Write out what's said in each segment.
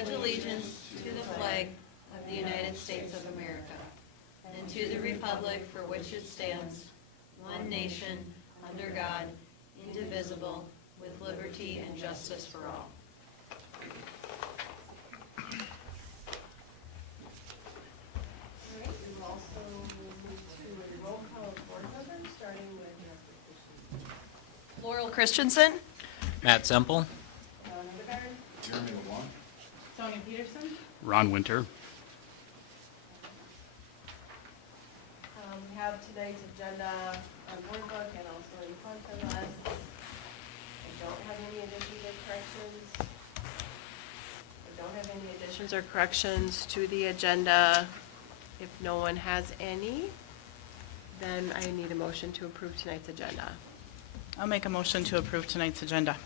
pledge allegiance to the flag of the United States of America and to the republic for which it stands, one nation, under God, indivisible, with liberty and justice for all. All right, we will also move to a roll call of board members, starting with Laurel Christensen. Matt Semple. Don Evergard, Jeremy LeBlanc. Sonia Peterson. Ron Winter. We have tonight's agenda on board book and also in content list. I don't have any additions or corrections. I don't have any additions or corrections to the agenda. If no one has any, then I need a motion to approve tonight's agenda. I'll make a motion to approve tonight's agenda.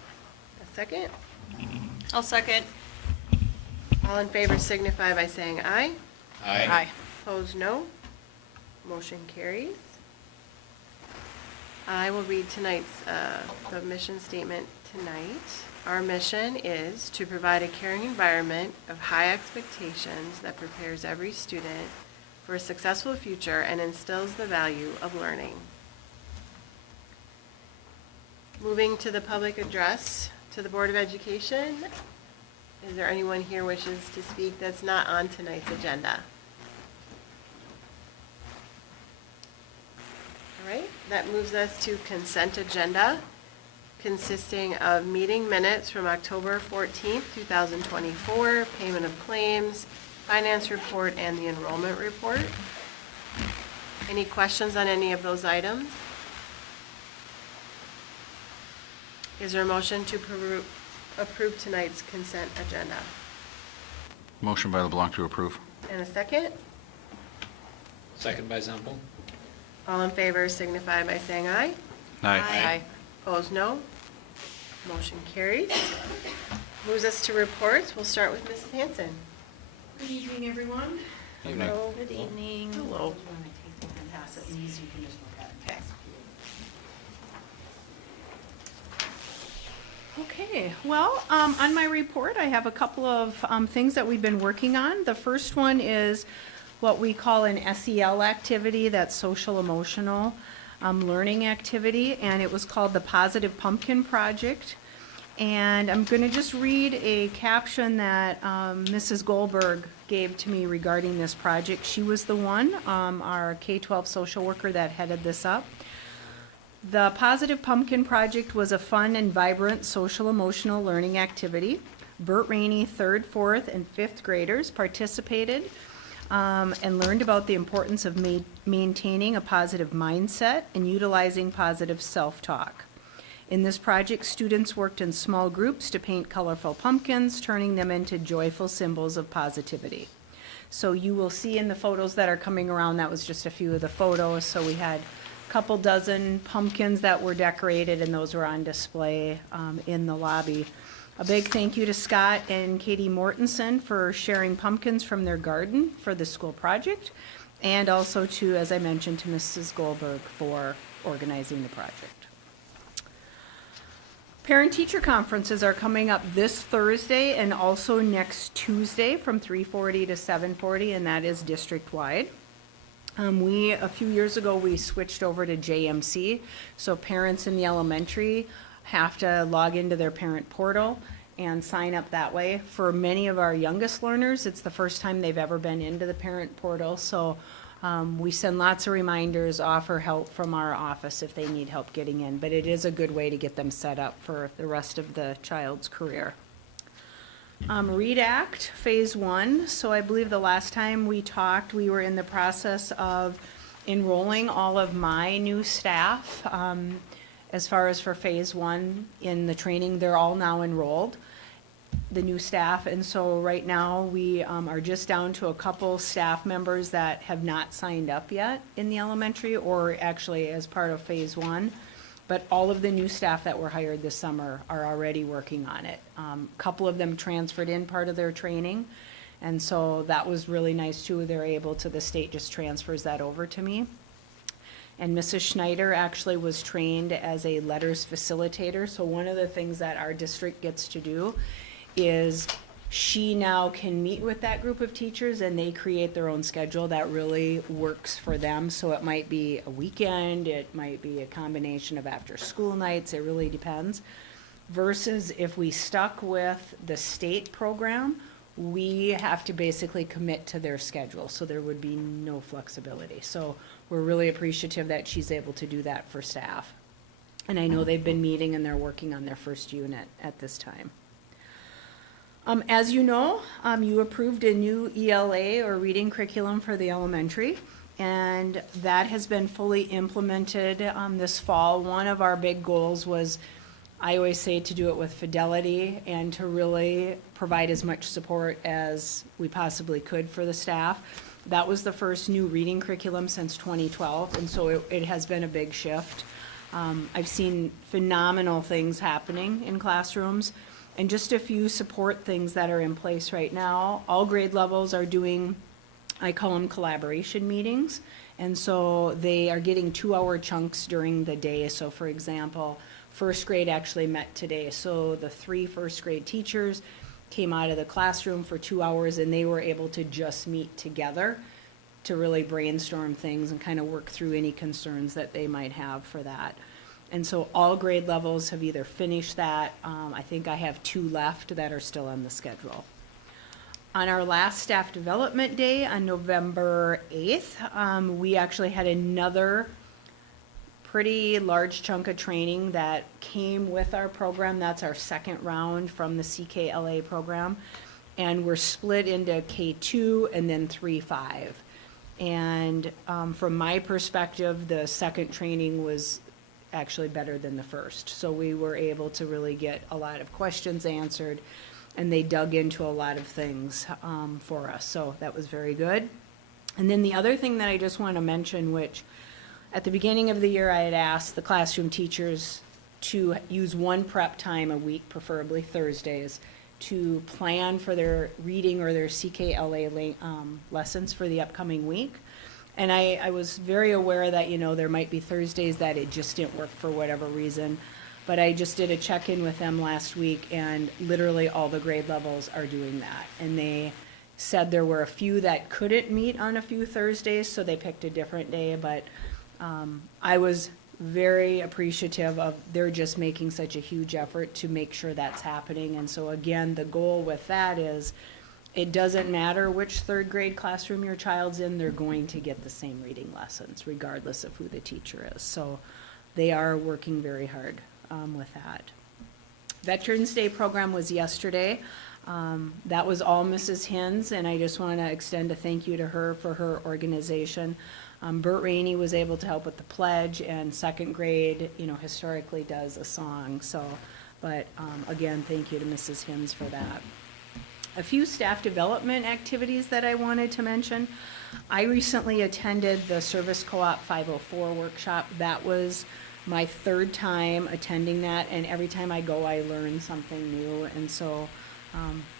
A second? I'll second. All in favor signify by saying aye. Aye. Opposed, no. Motion carries. I will read tonight's, the mission statement tonight. Our mission is to provide a caring environment of high expectations that prepares every student for a successful future and instills the value of learning. Moving to the public address to the Board of Education. Is there anyone here wishes to speak that's not on tonight's agenda? All right, that moves us to consent agenda, consisting of meeting minutes from October 14th, 2024, payment of claims, finance report, and the enrollment report. Any questions on any of those items? Is there a motion to approve tonight's consent agenda? Motion by LeBlanc to approve. And a second? Second by Semple. All in favor signify by saying aye. Aye. Opposed, no. Motion carries. Moves us to reports. We'll start with Mrs. Hanson. Good evening, everyone. Evening. Hello. Good evening. Hello. When I take them and pass it, and these you can just look at and pass. Okay, well, on my report, I have a couple of things that we've been working on. The first one is what we call an SEL activity, that's social emotional learning activity, and it was called the Positive Pumpkin Project. And I'm going to just read a caption that Mrs. Goldberg gave to me regarding this project. She was the one, our K-12 social worker, that headed this up. The Positive Pumpkin Project was a fun and vibrant social emotional learning activity. Burt Rainey 3rd, 4th, and 5th graders participated and learned about the importance of maintaining a positive mindset and utilizing positive self-talk. In this project, students worked in small groups to paint colorful pumpkins, turning them into joyful symbols of positivity. So you will see in the photos that are coming around, that was just a few of the photos. So we had a couple dozen pumpkins that were decorated, and those were on display in the lobby. A big thank you to Scott and Katie Mortensen for sharing pumpkins from their garden for the school project, and also to, as I mentioned, to Mrs. Goldberg for organizing the project. Parent-teacher conferences are coming up this Thursday and also next Tuesday from 3:40 to 7:40, and that is district-wide. A few years ago, we switched over to JMC, so parents in the elementary have to log into their parent portal and sign up that way. For many of our youngest learners, it's the first time they've ever been into the parent portal, so we send lots of reminders, offer help from our office if they need help getting in, but it is a good way to get them set up for the rest of the child's career. READ Act, Phase 1. So I believe the last time we talked, we were in the process of enrolling all of my new staff. As far as for Phase 1 in the training, they're all now enrolled, the new staff. And so right now, we are just down to a couple staff members that have not signed up yet in the elementary, or actually as part of Phase 1. But all of the new staff that were hired this summer are already working on it. A couple of them transferred in part of their training, and so that was really nice too. They're able to, the state just transfers that over to me. And Mrs. Schneider actually was trained as a letters facilitator. So one of the things that our district gets to do is she now can meet with that group of teachers and they create their own schedule that really works for them. So it might be a weekend, it might be a combination of after school nights, it really depends. Versus if we stuck with the state program, we have to basically commit to their schedule, so there would be no flexibility. So we're really appreciative that she's able to do that for staff. And I know they've been meeting and they're working on their first unit at this time. As you know, you approved a new ELA or reading curriculum for the elementary, and that has been fully implemented this fall. One of our big goals was, I always say, to do it with fidelity and to really provide as much support as we possibly could for the staff. That was the first new reading curriculum since 2012, and so it has been a big shift. I've seen phenomenal things happening in classrooms, and just a few support things that are in place right now. All grade levels are doing, I call them collaboration meetings, and so they are getting 2-hour chunks during the day. So for example, first grade actually met today, so the 3 first grade teachers came out of the classroom for 2 hours and they were able to just meet together to really brainstorm things and kind of work through any concerns that they might have for that. And so all grade levels have either finished that. I think I have 2 left that are still on the schedule. On our last staff development day on November 8th, we actually had another pretty large chunk of training that came with our program. That's our second round from the CKLA program. And we're split into K2 and then 3-5. And from my perspective, the second training was actually better than the first. So we were able to really get a lot of questions answered, and they dug into a lot of things for us. So that was very good. And then the other thing that I just want to mention, which at the beginning of the year I had asked the classroom teachers to use one prep time a week, preferably Thursdays, to plan for their reading or their CKLA lessons for the upcoming week. And I was very aware that, you know, there might be Thursdays that it just didn't work for whatever reason. But I just did a check-in with them last week, and literally all the grade levels are doing that. And they said there were a few that couldn't meet on a few Thursdays, so they picked a different day. But I was very appreciative of they're just making such a huge effort to make sure that's happening. And so again, the goal with that is it doesn't matter which third grade classroom your child's in, they're going to get the same reading lessons regardless of who the teacher is. So they are working very hard with that. Veterans Day program was yesterday. That was all Mrs. Hins, and I just want to extend a thank you to her for her organization. Bert Rainey was able to help with the pledge, and second grade, you know, historically does a song. So, but again, thank you to Mrs. Hins for that. A few staff development activities that I wanted to mention. I recently attended the Service Co-op 504 workshop. That was my 3rd time attending that, and every time I go, I learn something new. And so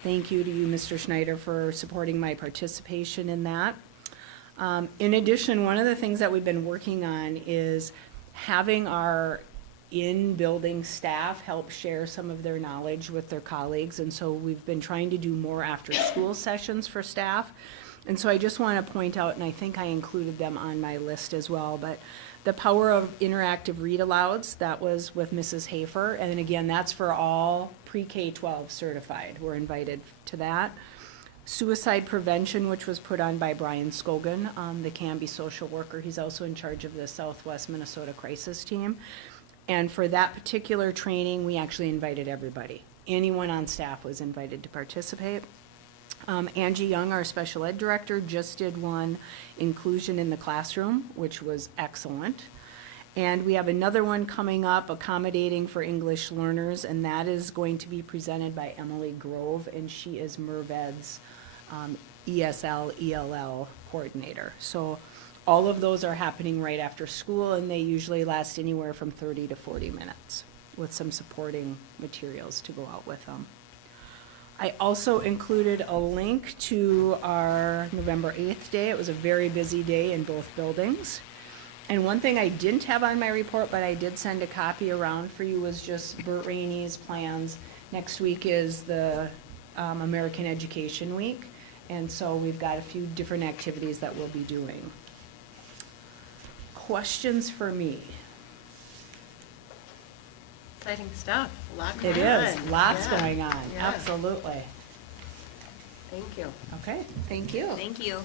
thank you to you, Mr. Schneider, for supporting my participation in that. In addition, one of the things that we've been working on is having our in-building staff help share some of their knowledge with their colleagues. And so we've been trying to do more after-school sessions for staff. And so I just want to point out, and I think I included them on my list as well, but the power of interactive read-alouds, that was with Mrs. Hafer. And then again, that's for all pre-K-12 certified. We're invited to that. Suicide prevention, which was put on by Brian Scogan, the Canby social worker. He's also in charge of the Southwest Minnesota Crisis Team. And for that particular training, we actually invited everybody. Anyone on staff was invited to participate. Angie Young, our special ed director, just did one, inclusion in the classroom, which was excellent. And we have another one coming up, accommodating for English learners, and that is going to be presented by Emily Grove, and she is Merved's ESL, ELL coordinator. So all of those are happening right after school, and they usually last anywhere from 30 to 40 minutes with some supporting materials to go out with them. I also included a link to our November 8th day. It was a very busy day in both buildings. And one thing I didn't have on my report, but I did send a copy around for you, was just Bert Rainey's plans. Next week is the American Education Week. And so we've got a few different activities that we'll be doing. Questions for me? Exciting stuff, a lot It going on. is, lots Yeah. going on, Yeah. absolutely. Thank you. Okay, thank you. Thank you.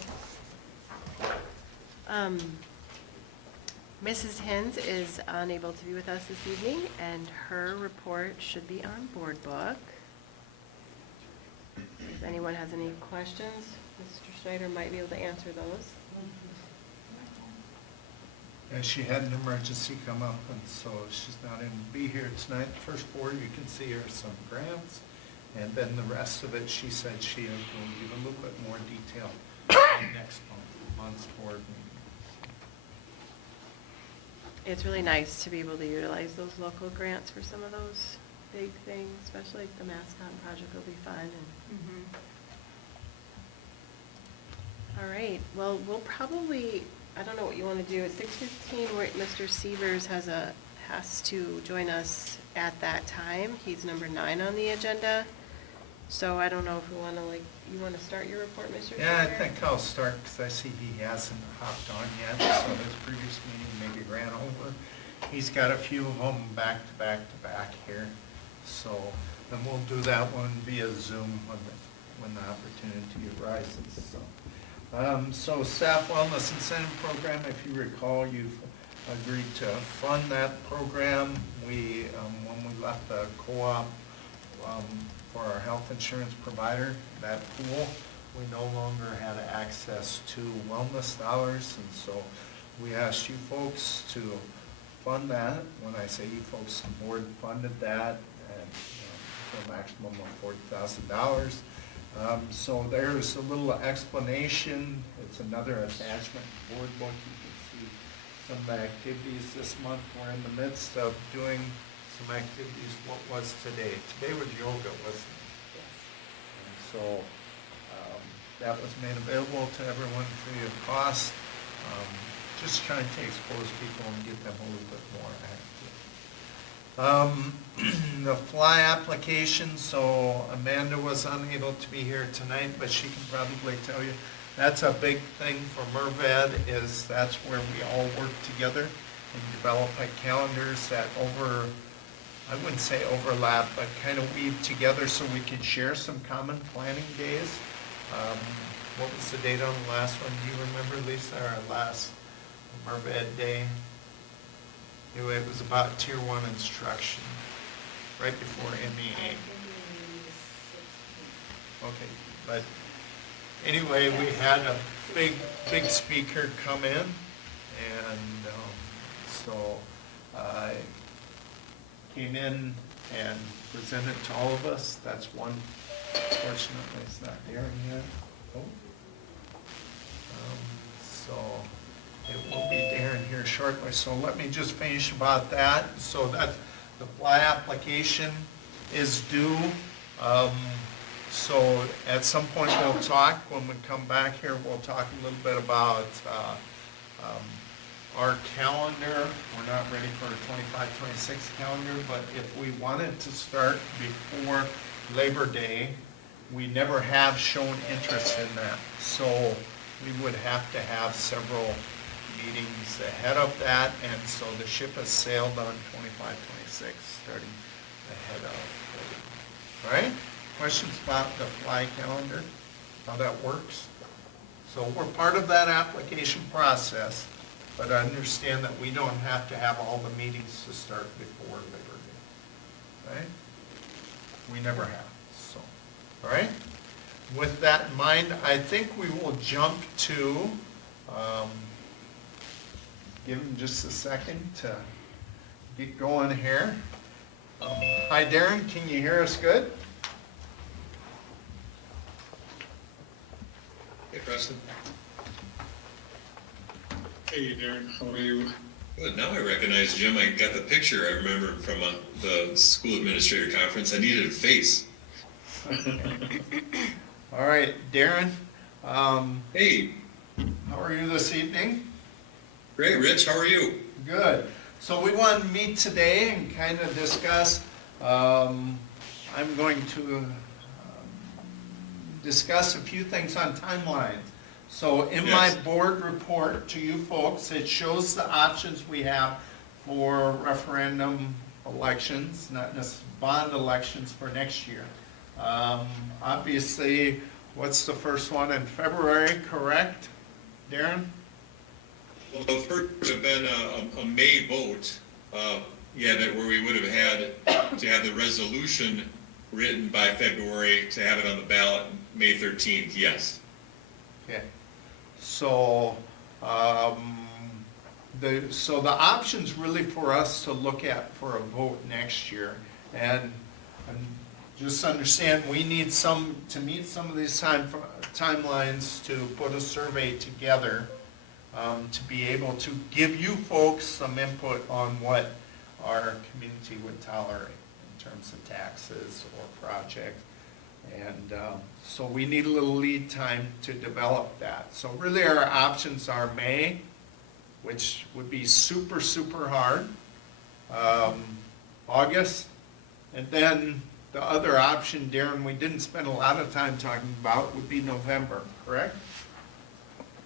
Mrs. Hens is unable to be with us this evening, and her report should be on Board Book. If anyone has any questions, Mr. Schneider might be able to answer those. And she had an emergency come up, and so she's not able to be here tonight. First four, you can see are some grants, and then the rest of it, she said she will give a little bit more detail in next month's board meeting. It's really nice to be able to utilize those local grants for some of those big things, especially like the mascot project will be fun. And all right, well, we'll probably, I don't know what you want to do. At 6:15, Mr. Severs has to join us at that time. He's number 9 on the agenda. So I don't know if we want to, you want to start your report, Mr. Severs? Yeah, I think I'll start, because I see he hasn't hopped on yet, so his previous meeting maybe ran over. He's got a few of them back to back to back here, so, and we'll do that one via Zoom when the opportunity arises, so. So Staff Wellness Incentive Program, if you recall, you've agreed to fund that program. We, when we left the co-op, for our health insurance provider, that pool, we no longer had access to wellness dollars, and so we asked you folks to fund that. When I say you folks, the board funded that at for a maximum of $40,000. So there's a little explanation. It's another attachment to board book. You can see some of the activities this month. We're in the midst of doing some activities. What was today? Today was yoga, wasn't it? Yes. And so that was made available to everyone free of cost. Just trying to expose people and get them a little bit more active. The fly application, so Amanda was unable to be here tonight, but she can probably tell you, that's a big thing for Merved, is that's where we all work together and develop calendars that I wouldn't say overlap, but kind of weave together so we can share some common planning days. What was the date on the last one? Do you remember, Lisa, our last Merved day? Anyway, it was about Tier 1 instruction, right before MEA. Okay, but anyway, we had a big speaker come in, and so came in and presented to all of us. That's one. Fortunately, it's not Darren yet. Oh. So it will be Darren here shortly. So let me just finish about that. So that the fly application is due. So at some point we'll talk, when we come back here, we'll talk a little bit about our calendar. We're not ready for a 25-26 calendar, but if we wanted to start before Labor Day, we never have shown interest in that. So we would have to have several meetings ahead of that, and so the ship has sailed on 25-26, starting ahead of. All right? Questions about the fly calendar, how that works? So we're part of that application process, but I understand that we don't have to have all the meetings to start before Labor Day. Right? We never have, so, all right? With that in mind, I think we will jump to, give him just a second to get going here. Hi, Darren, can you hear us good? Hey, Preston. Hey, Darren, how are you? Good, now I recognize Jim. I got the picture I remember from the school administrator conference. I needed a face. All right, Darren, Hey, how are you this evening? great, Rich, how are you? Good. So we want to meet today and kind of discuss, I'm going to discuss a few things on timelines. So in my Yes. board report to you folks, it shows the options we have for referendum elections, not necessarily bond elections for next year. Obviously, what's the first one in February, correct, Darren? Well, the first would have been a May vote, that where we would have had to have the resolution written by February to have it on the ballot May 13th, yes. Okay, so, so the options really for us to look at for a vote next year. And just understand, we need to meet some of these timelines to put a survey together, to be able to give you folks some input on what our community would tolerate in terms of taxes or projects. And so we need a little lead time to develop that. So really our options are May, which would be super, super hard, August, and then the other option, Darren, we didn't spend a lot of time talking about, would be November, correct?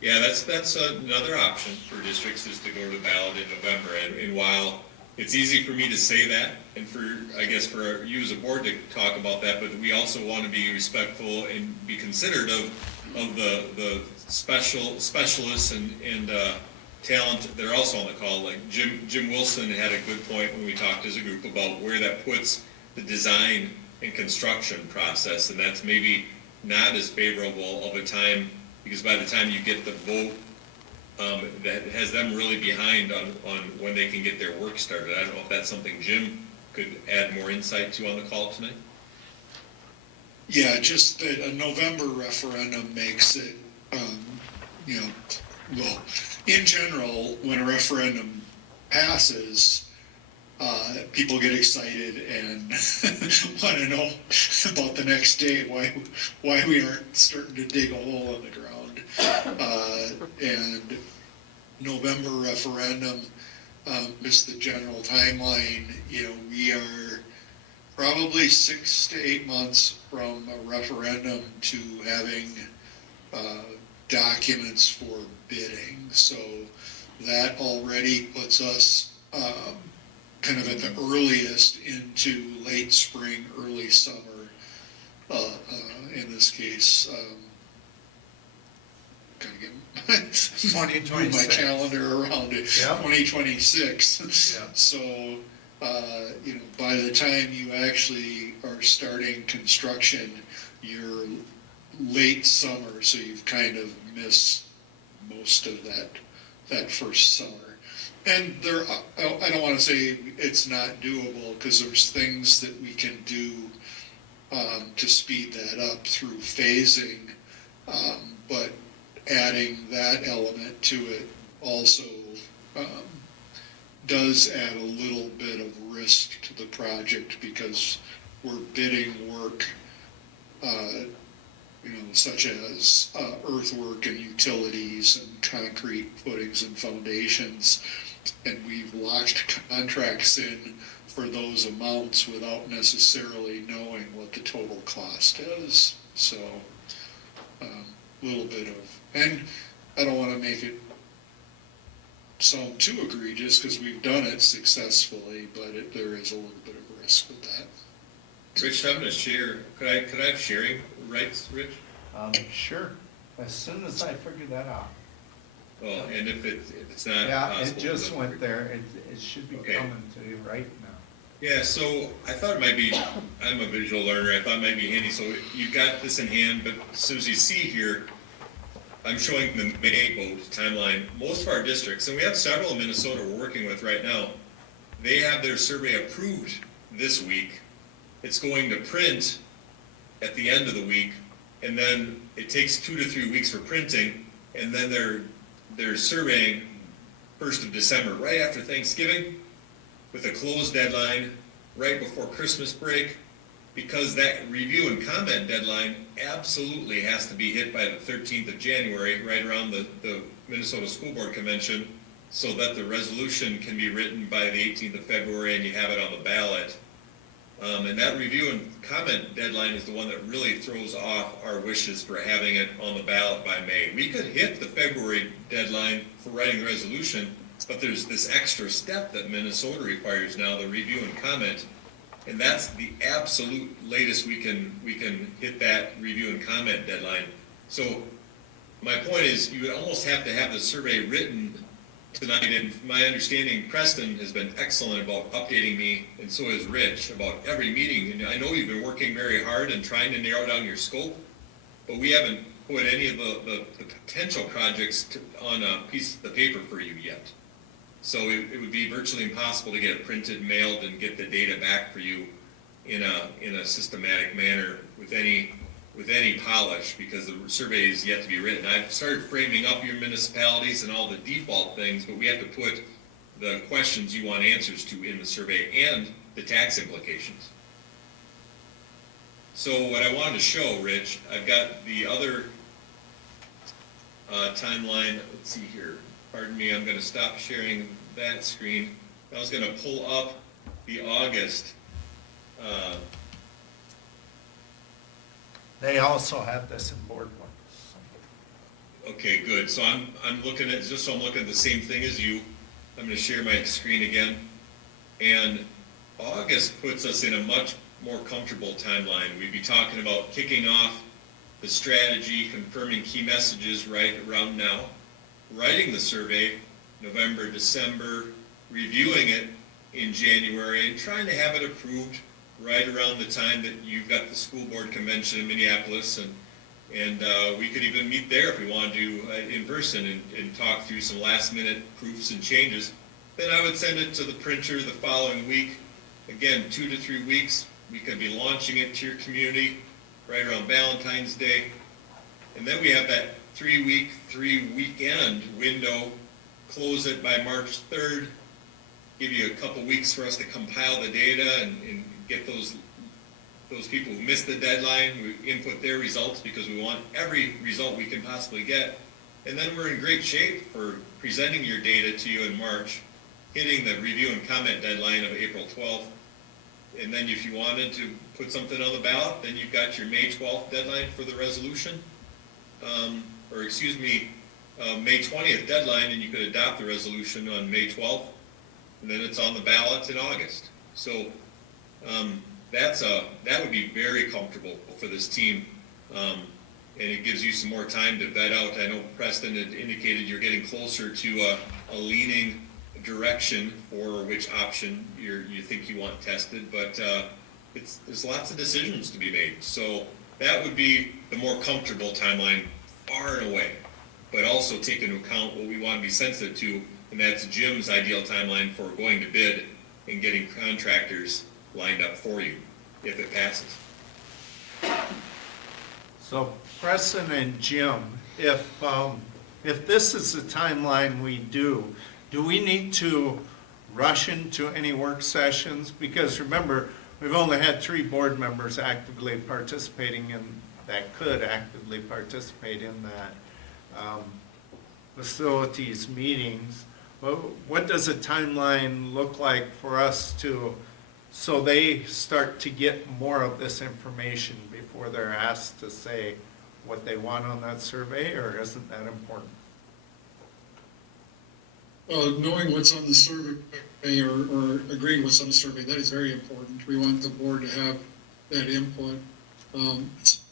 Yeah, that's another option for districts, is to go to the ballot in November. And while it's easy for me to say that, and I guess for you as a board to talk about that, but we also want to be respectful and be considerate of the specialists and talent that are also on the call. Like Jim Wilson had a good point when we talked as a group about where that puts the design and construction process, and that's maybe not as favorable of a time, because by the time you get the vote, that has them really behind on when they can get their work started. I don't know if that's something Jim could add more insight to on the call tonight. Yeah, just that a November referendum makes it, well, in general, when a referendum passes, people get excited and want to know about the next day, why we aren't starting to dig a hole in the ground. And November referendum, just the general timeline, we are probably 6 to 8 months from a referendum to having documents for bidding. So that already puts us kind of at the earliest into late spring, early summer. In this case, kind of get move 2026. my calendar around it. Yeah. 2026. Yeah. So, by the time you actually are starting construction, you're late summer, so you've kind of missed most of that first summer. And I don't want to say it's not doable, because there's things that we can do to speed that up through phasing, but adding that element to it also does add a little bit of risk to the project, because we're bidding work, such as earthwork and utilities and concrete footings and foundations, and we've locked contracts in for those amounts without necessarily knowing what the total cost is. So, a little bit of, and I don't want to make it sound too egregious, because we've done it successfully, but there is a little bit of risk with that. Rich, I'm going to share. Could I have sharing rights, Rich? Sure, as soon as I figure that out. Well, and if it's not Yeah, possible, it just then- went there, it should be Okay. coming to you right now. Yeah, so I thought it might be, I'm a visual learner, I thought it might be handy, so you've got this in hand, but so as you see here, I'm showing the May vote timeline. Most of our districts, and we have several in Minnesota we're working with right now, they have their survey approved this week. It's going to print at the end of the week, and then it takes 2 to 3 weeks for printing, and then they're surveying 1st of December, right after Thanksgiving, with a close deadline right before Christmas break, because that review and comment deadline absolutely has to be hit by the 13th of January, right around the Minnesota School Board Convention, so that the resolution can be written by the 18th of February and you have it on the ballot And that review and comment deadline is the one that really throws off our wishes for having it on the ballot by May. We could hit the February deadline for writing the resolution, but there's this extra step that Minnesota requires now, the review and comment. And that's the absolute latest we can hit that review and comment deadline. So my point is, you would almost have to have the survey written tonight, and my understanding, Preston has been excellent about updating me, and so has Rich, about every meeting. And I know you've been working very hard and trying to narrow down your scope, but we haven't put any of the potential projects on a piece of the paper for you yet. So it would be virtually impossible to get it printed, mailed, and get the data back for you in a systematic manner with any polish, because the survey is yet to be written. I've started framing up your municipalities and all the default things, but we have to put the questions you want answers to in the survey and the tax implications. So what I wanted to show, Rich, I've got the other timeline. Let's see here. Pardon me, I'm going to stop sharing that screen. I was going to pull up the August. They also have this in board one. Okay, good. So I'm looking at, just so I'm looking at the same thing as you. I'm going to share my screen again. And August puts us in a much more comfortable timeline. We'd be talking about kicking off the strategy, confirming key messages right around now, writing the survey November, December, reviewing it in January, and trying to have it approved right around the time that you've got the school board convention in Minneapolis, and we could even meet there if we wanted to in person and talk through some last minute proofs and changes. Then I would send it to the printer the following week. Again, 2 to 3 weeks. We could be launching it to your community right around Valentine's Day. And then we have that 3 weekend window, close it by March 3rd, give you a couple weeks for us to compile the data and get those people who missed the deadline, we input their results because we want every result we can possibly get. And then we're in great shape for presenting your data to you in March, hitting the review and comment deadline of April 12th. And then if you wanted to put something on the ballot, then you've got your May 12th deadline for the resolution. May 20th deadline, and you could adopt the resolution on May 12th. And then it's on the ballot in August. So that would be very comfortable for this team, and it gives you some more time to vet out. I know Preston had indicated you're getting closer to a leaning direction for which option you think you want tested, but there's lots of decisions to be made. So that would be the more comfortable timeline, far and away, but also take into account what we want to be sensitive to, and that's Jim's ideal timeline for going to bid and getting contractors lined up for you if it passes. So Preston and Jim, if this is the timeline we do we need to rush into any work sessions? Because remember, we've only had 3 board members actively participating in, that could actively participate in that facilities meetings. What does a timeline look like for us so they start to get more of this information before they're asked to say what they want on that survey, or isn't that important? Knowing what's on the survey or agreeing what's on the survey, that is very important. We want the board to have that input.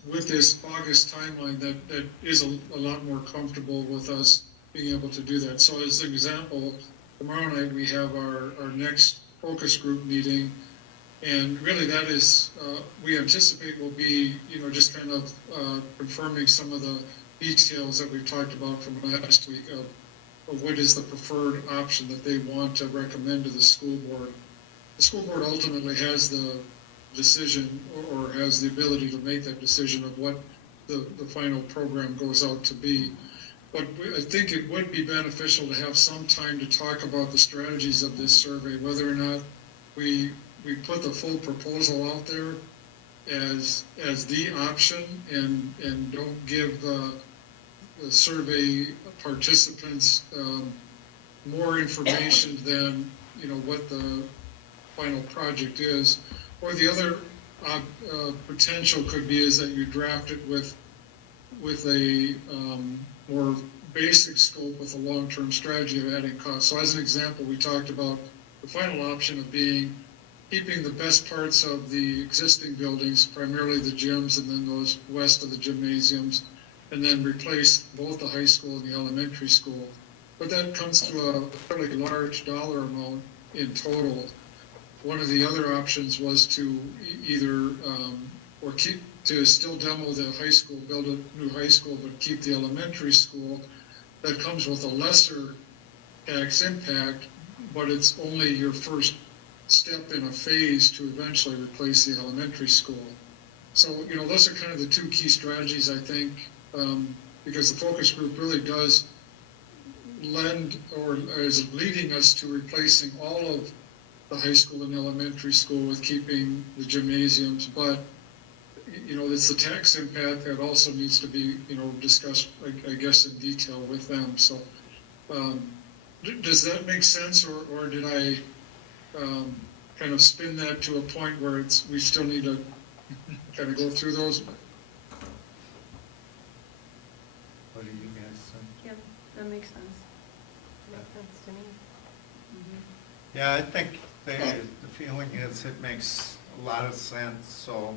With this August timeline, that is a lot more comfortable with us being able to do that. So as an example, tomorrow night we have our next focus group meeting, and really that is, we anticipate will be, just kind of confirming some of the details that we've talked about from last week of what is the preferred option that they want to recommend to the school board. The school board ultimately has the decision or has the ability to make that decision of what the final program goes out to be. But I think it would be beneficial to have some time to talk about the strategies of this survey, whether or not we put the full proposal out there as the option and don't give the survey participants more information than what the final project is, Or the other potential could be is that you draft it with a more basic scope with a long-term strategy of adding costs. So as an example, we talked about the final option of being keeping the best parts of the existing buildings, primarily the gyms and then those west of the gymnasiums, and then replace both the high school and the elementary school. But that comes to a fairly large dollar amount in total. One of the other options was to either, or keep, to still demo the high school, build a new high school, but keep the elementary school. That comes with a lesser tax impact, but it's only your first step in a phase to eventually replace the elementary school. So, you know, those are kind of the two key strategies, I think, because the focus group really does lend or is leading us to replacing all of the high school and elementary school with keeping the gymnasiums, but you know, it's the tax impact that also needs to be, you know, discussed, I guess, in detail with them. So, does that make sense, or did I kind of spin that to a point where we still need to kind of go through those? What do you guys think? Yep, that makes sense. Makes sense to me. Yeah, I think the feeling is it makes a lot of sense, so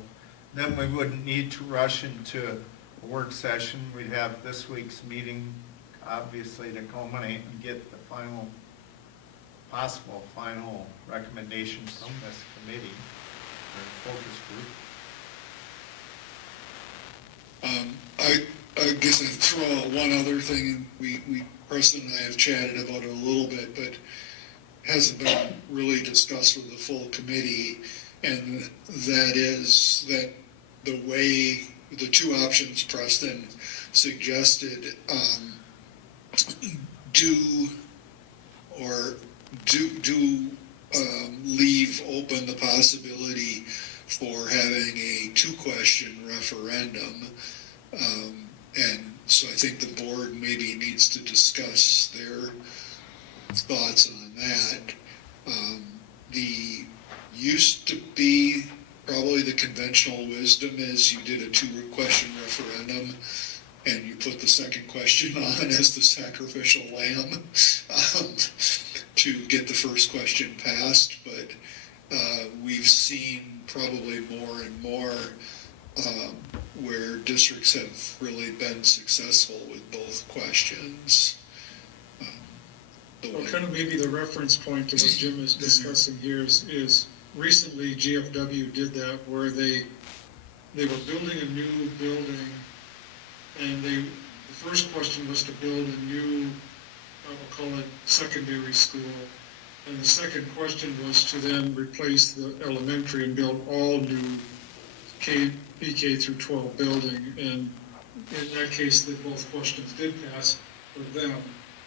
then we wouldn't need to rush into a work session. We'd have this week's meeting, obviously, to culminate and get the possible final recommendation from this committee or focus group. I guess I'd throw out one other thing, and Preston and I have chatted about it a little bit, but hasn't been really discussed with the full committee, and that is that the way the two options Preston suggested leave open the possibility for having a 2-question referendum. And so I think the board maybe needs to discuss their thoughts on that. The used to be probably the conventional wisdom is you did a 2-question referendum and you put the second question on as the sacrificial lamb to get the first question passed. But we've seen probably more and more where districts have really been successful with both questions. Well, kind of maybe the reference point to what Jim is discussing here is recently GFW did that where they were building a new building, and the first question was to build a new, I'll call it secondary school, and the second question was to then replace the elementary and build all new PK through 12 building, and in that case, both questions did pass for them.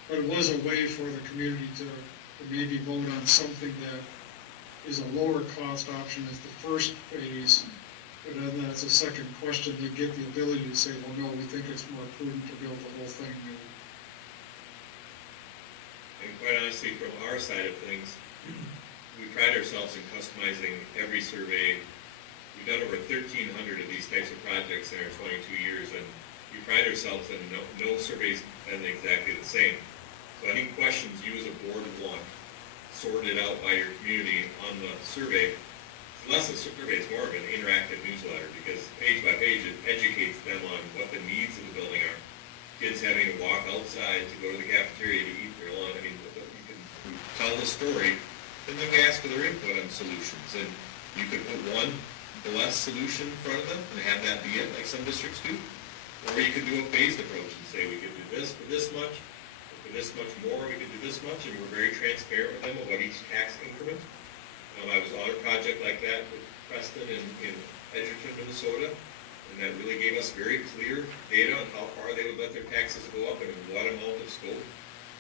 But it was a way for the community to maybe vote on something that is a lower cost option as the first phase, but then that's a second question, they get the ability to say, well, no, we think it's more prudent to build the whole thing new. And quite honestly, from our side of things, we pride ourselves in customizing every survey. We've done over 1,300 of these types of projects in our 22 years, and we pride ourselves in no survey's been exactly the same. So any questions you as a board want sorted out by your community on the survey, it's less a survey, it's more of an interactive newsletter, because page by page it educates them on what the needs of the building are. Kids having to walk outside to go to the cafeteria to eat their lunch, I mean, you can tell the story, and then we ask for their input on solutions, and you could put one blessed solution in front of them and have that be it, like some districts do, or you could do a phased approach and say we could do this for this much, for this much more, we could do this much, and we're very transparent with them about each tax increment. I was on a project like that with Preston in Edgerton, Minnesota, and that really gave us very clear data on how far they would let their taxes go up and in what amount of scope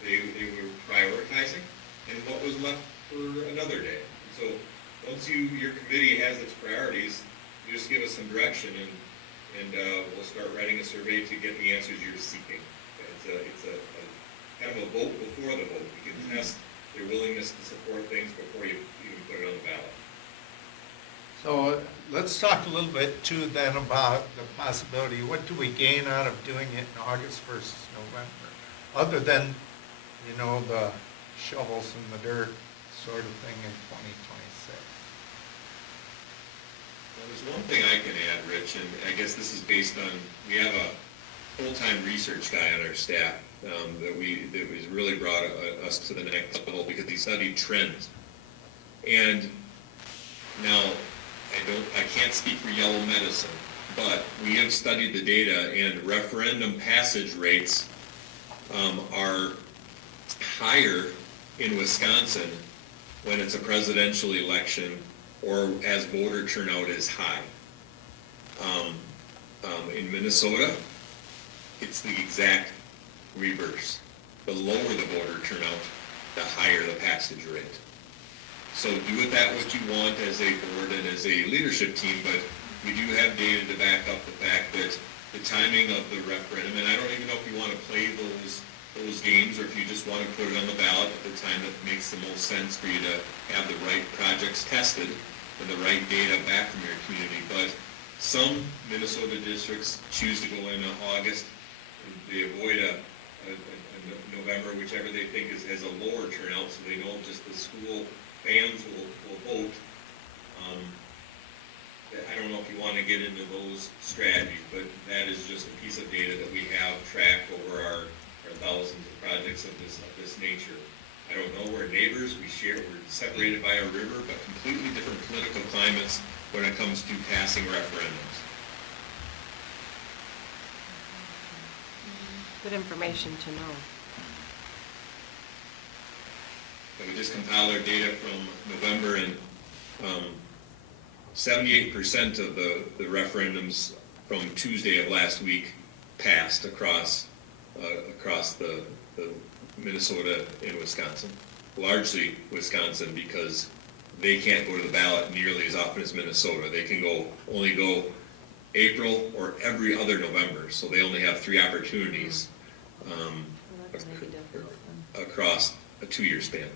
they were prioritizing, and what was left for another day. So once your committee has its priorities, you just give us some direction, and we'll start writing a survey to get the answers you're seeking. It's a kind of a vote before the vote. You can test their willingness to support things before you even put it on the ballot. So let's talk a little bit too then about the possibility, what do we gain out of doing it in August versus November? Other than, you know, the shovels in the dirt sort of thing in 2026. Well, there's one thing I can add, Rich, and I guess this is based on, we have a full-time research guy on our staff that was really brought us to the next level because he studied trends. And now, I can't speak for Yellow Medicine, but we have studied the data, and referendum passage rates are higher in Wisconsin when it's a presidential election or as voter turnout is high. In Minnesota, it's the exact reverse. The lower the voter turnout, the higher the passage rate. So do with that what you want as a board and as a leadership team, but we do have data to back up the fact that the timing of the referendum, and I don't even know if you want to play those games or if you just want to put it on the ballot at the time that makes the most sense for you to have the right projects tested and the right data back from your community. But some Minnesota districts choose to go in August, and they avoid a November, whichever they think has a lower turnout, so they know just the school fans will vote. I don't know if you want to get into those strategies, but that is just a piece of data that we have tracked over our thousands of projects of this nature. I don't know, we're neighbors, we're separated by a river, but completely different political climates when it comes to passing referendums. Good information to know. And we just compiled our data from November, and 78% of the referendums from Tuesday of last week passed across the Minnesota and Wisconsin. Largely Wisconsin, because they can't go to the ballot nearly as often as Minnesota. They can only go April or every other November, so they only have 3 opportunities across a 2-year span.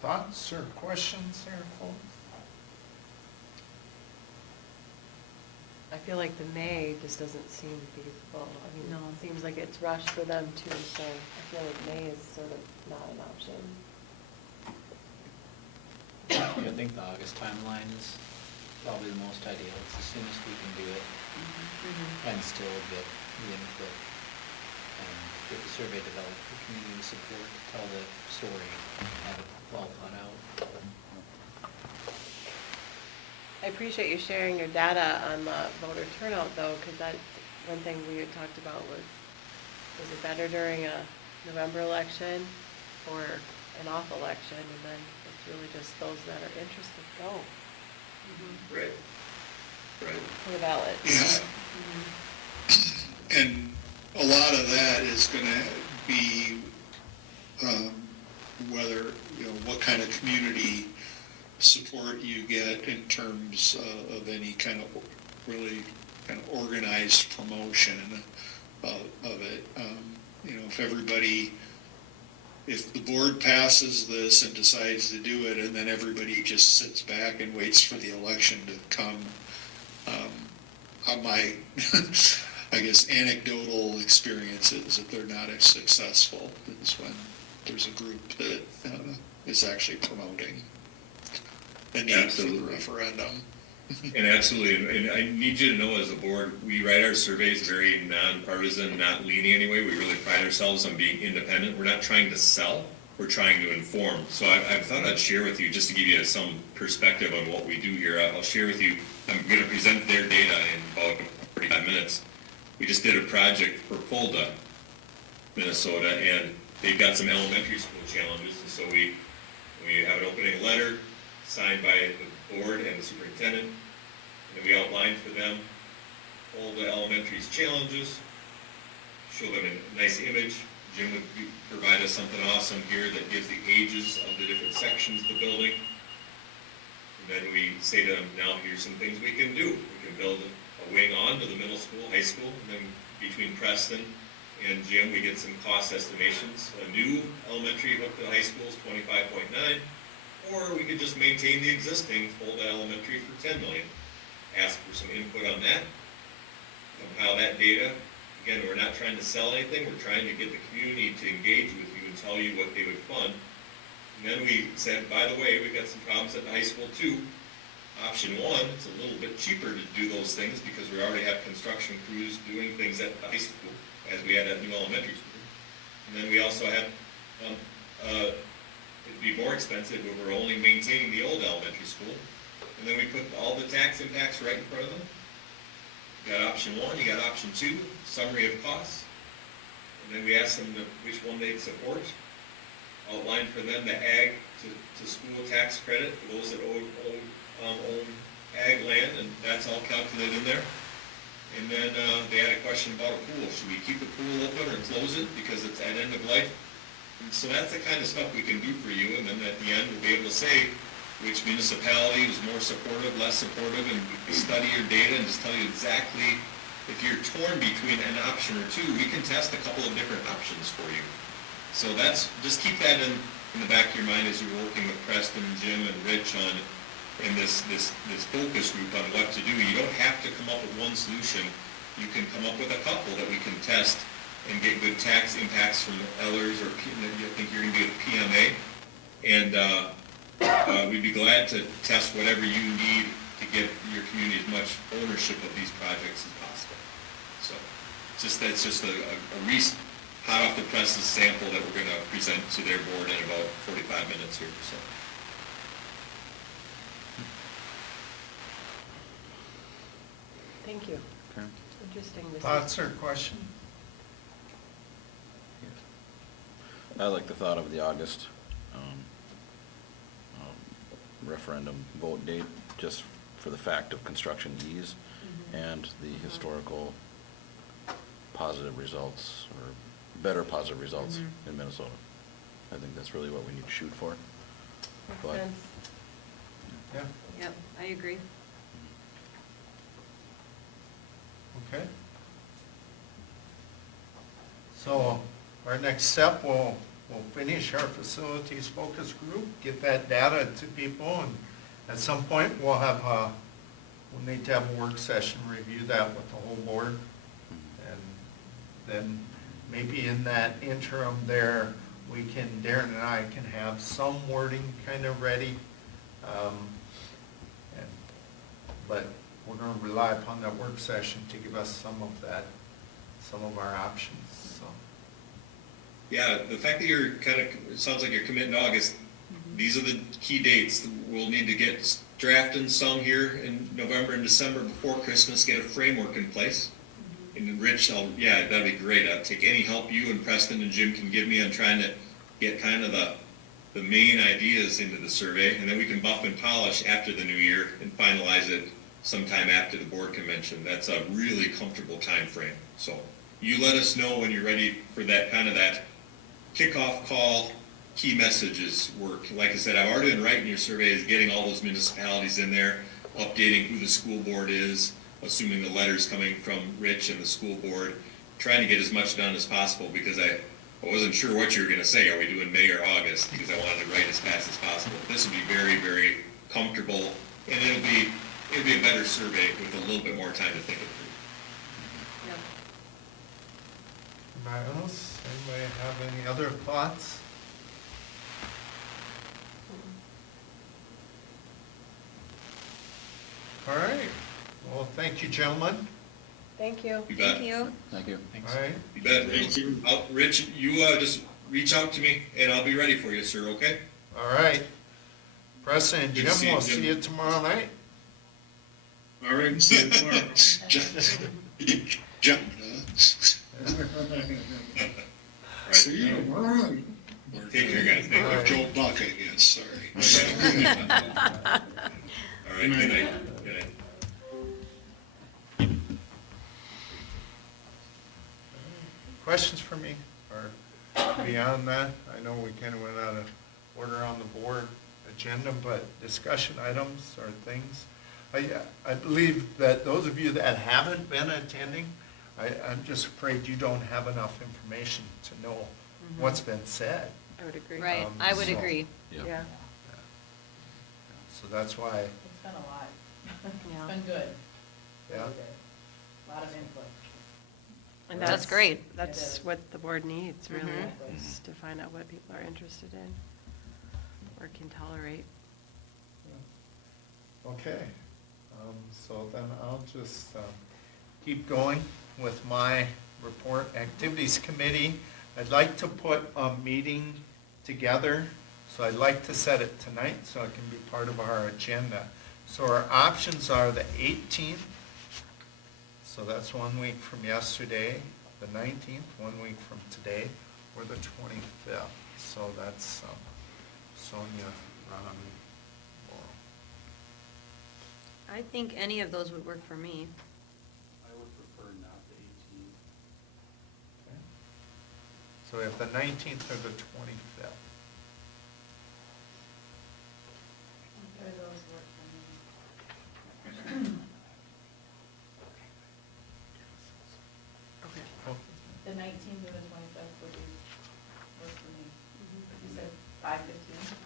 Thoughts or questions there, folks? I feel like the May just doesn't seem feasible. I mean, No. it seems like it's rushed for them too, so I feel like May is sort of not an option. I think the August timeline is probably the most ideal. It's as soon as we can do it and still get the input and get the survey developed for community support, tell the story, have it well thought out. I appreciate you sharing your data on the voter turnout though, because that's one thing we had talked about was it better during a November election or an off election? And then it's really just those that are interested go. Right. For the ballot. Yeah. And a lot of that is going to be whether, you know, what kind of community support you get in terms of any kind of really kind of organized promotion of it. You know, if the board passes this and decides to do it, and then everybody just sits back and waits for the election to come, my, I guess, anecdotal experiences that they're not as successful is when there's a group that is actually promoting the need for the referendum. And absolutely, and I need you to know as a board, we write our surveys very nonpartisan, not leaning anyway. We really pride ourselves on being independent. We're not trying to sell, we're trying to inform. So I thought I'd share with you, just to give you some perspective on what we do here. I'll share with you, I'm going to present their data in about 45 minutes. We just did a project for Fulda, Minnesota, and they've got some elementary school challenges. And so we have an opening letter signed by the board and the superintendent, and we outlined for them all the elementary's challenges, show them a nice image. Jim would provide us something awesome here that gives the ages of the different sections of the building. And then we say to them, now here's some things we can do. We can build a wing onto the middle school, high school, and then between Preston And Jim, we get some cost estimations. A new elementary hooked to the high school is 25.9, or we could just maintain the existing Fulda Elementary for 10 million. Ask for some input on that, compile that data. Again, we're not trying to sell anything, we're trying to get the community to engage with you and tell you what they would fund. And then we said, by the way, we've got some problems at the high school too. Option one, it's a little bit cheaper to do those things because we already have construction crews doing things at the high school, as we had at new elementary school. And then we also have, it'd be more expensive if we're only maintaining the old elementary school. And then we put all the tax impacts right in front of them. You got option one, you got option two, summary of costs. And then we asked them which one they'd support. Outline for them the ag to school tax credit for those that own ag land, and that's all calculated in there. And then they had a question about a pool. Should we keep the pool open or close it because it's at end of life? And so that's the kind of stuff we can do for you, and then at the end, we'll be able to say which municipality is more supportive, less supportive, and we study your data and just tell you exactly, if you're torn between an option or two, we can test a couple of different options for you. So that's, just keep that in the back of your mind as you're working with Preston, Jim, and Rich on, in this focus group on what to do. You don't have to come up with one solution. You can come up with a couple that we can test and get good tax impacts from Ellers, or I think you're going to be with PMA. And we'd be glad to test whatever you need to get your community as much ownership of these projects as possible. So that's just a hot off the presses sample that we're going to present to their board in about 45 minutes here. So. Thank you. Okay. Interesting. Thoughts or questions? I like the thought of the August referendum vote date, just for the fact of construction ease and the historical positive results, or better positive results in Minnesota. I think that's really what we need to shoot for. But- Makes sense. Yeah, Yep, I agree. okay. So our next step, we'll finish our facilities focus group, get that data to people, and at some point, we'll need to have a work session, review that with the whole board. And then maybe in that interim there, Darren and I can have some wording kind of ready. But we're gonna rely upon that work session to give us some of our options, so. Yeah, the fact that it sounds like you're committing to August, these are the key dates. We'll need to get drafting some here in November and December before Christmas, get a framework in place. And then Rich, that'd be great. I'll take any help you and Preston and Jim can give me on trying to get kind of the main ideas into the survey, and then we can buff and polish after the new year and finalize it sometime after the board convention. That's a really comfortable time frame. So you let us know when you're ready for that kickoff call, key messages work. Like I said, I've already been writing your surveys, getting all those municipalities in there, updating who the school board is, assuming the letter's coming from Rich and the school board, trying to get as much done as possible because I wasn't sure what you were going to say. Are we doing May or August? Because I wanted to write as fast as possible. This will be very, very comfortable, and it'll be a better survey with a little bit more time to think it through. Yep. Anybody else? Anybody have any other thoughts? All right, well, thank you, gentlemen. Thank you. You bet. Thank you. Thank you. All right, You bet. Thank you. Rich, you just reach out to me, and I'll be ready for you, sir, okay? all right. Preston and Good Jim, to see you, we'll Jim. see you tomorrow night. All right, see you tomorrow. Jumping, huh? See you tomorrow. Take care, guys. Thank All right. Joe Buck, I guess, sorry. All right, good night. Good night. Questions for me, or beyond that? I know we kind of went out of order on the board agenda, but discussion items or things. I believe that those of you that haven't been attending I'm just afraid you don't have enough information to know what's been said. I would agree. Right, I would So- agree. Yeah. So that's why, It's been a lot. Yeah. It's been good. yeah, A lot of input. And That's great. That's what the board needs, really, Mhm. is to find out what people are interested in or can tolerate. okay. So then I'll just keep going with my report. Activities Committee, I'd like to put a meeting together, so I'd like to set it tonight so it can be part of our agenda. So our options are the 18th, so that's 1 week from yesterday, the 19th, 1 week from today, or the 25th. So that's Sonia, Ron, Laurel. I think any of those would work for me. I would prefer not the 18th. Okay. So we have the 19th or the 25th. Either of those work for me. Okay. Oh, The 19th or the 25th would be, work for me. You said 5:15?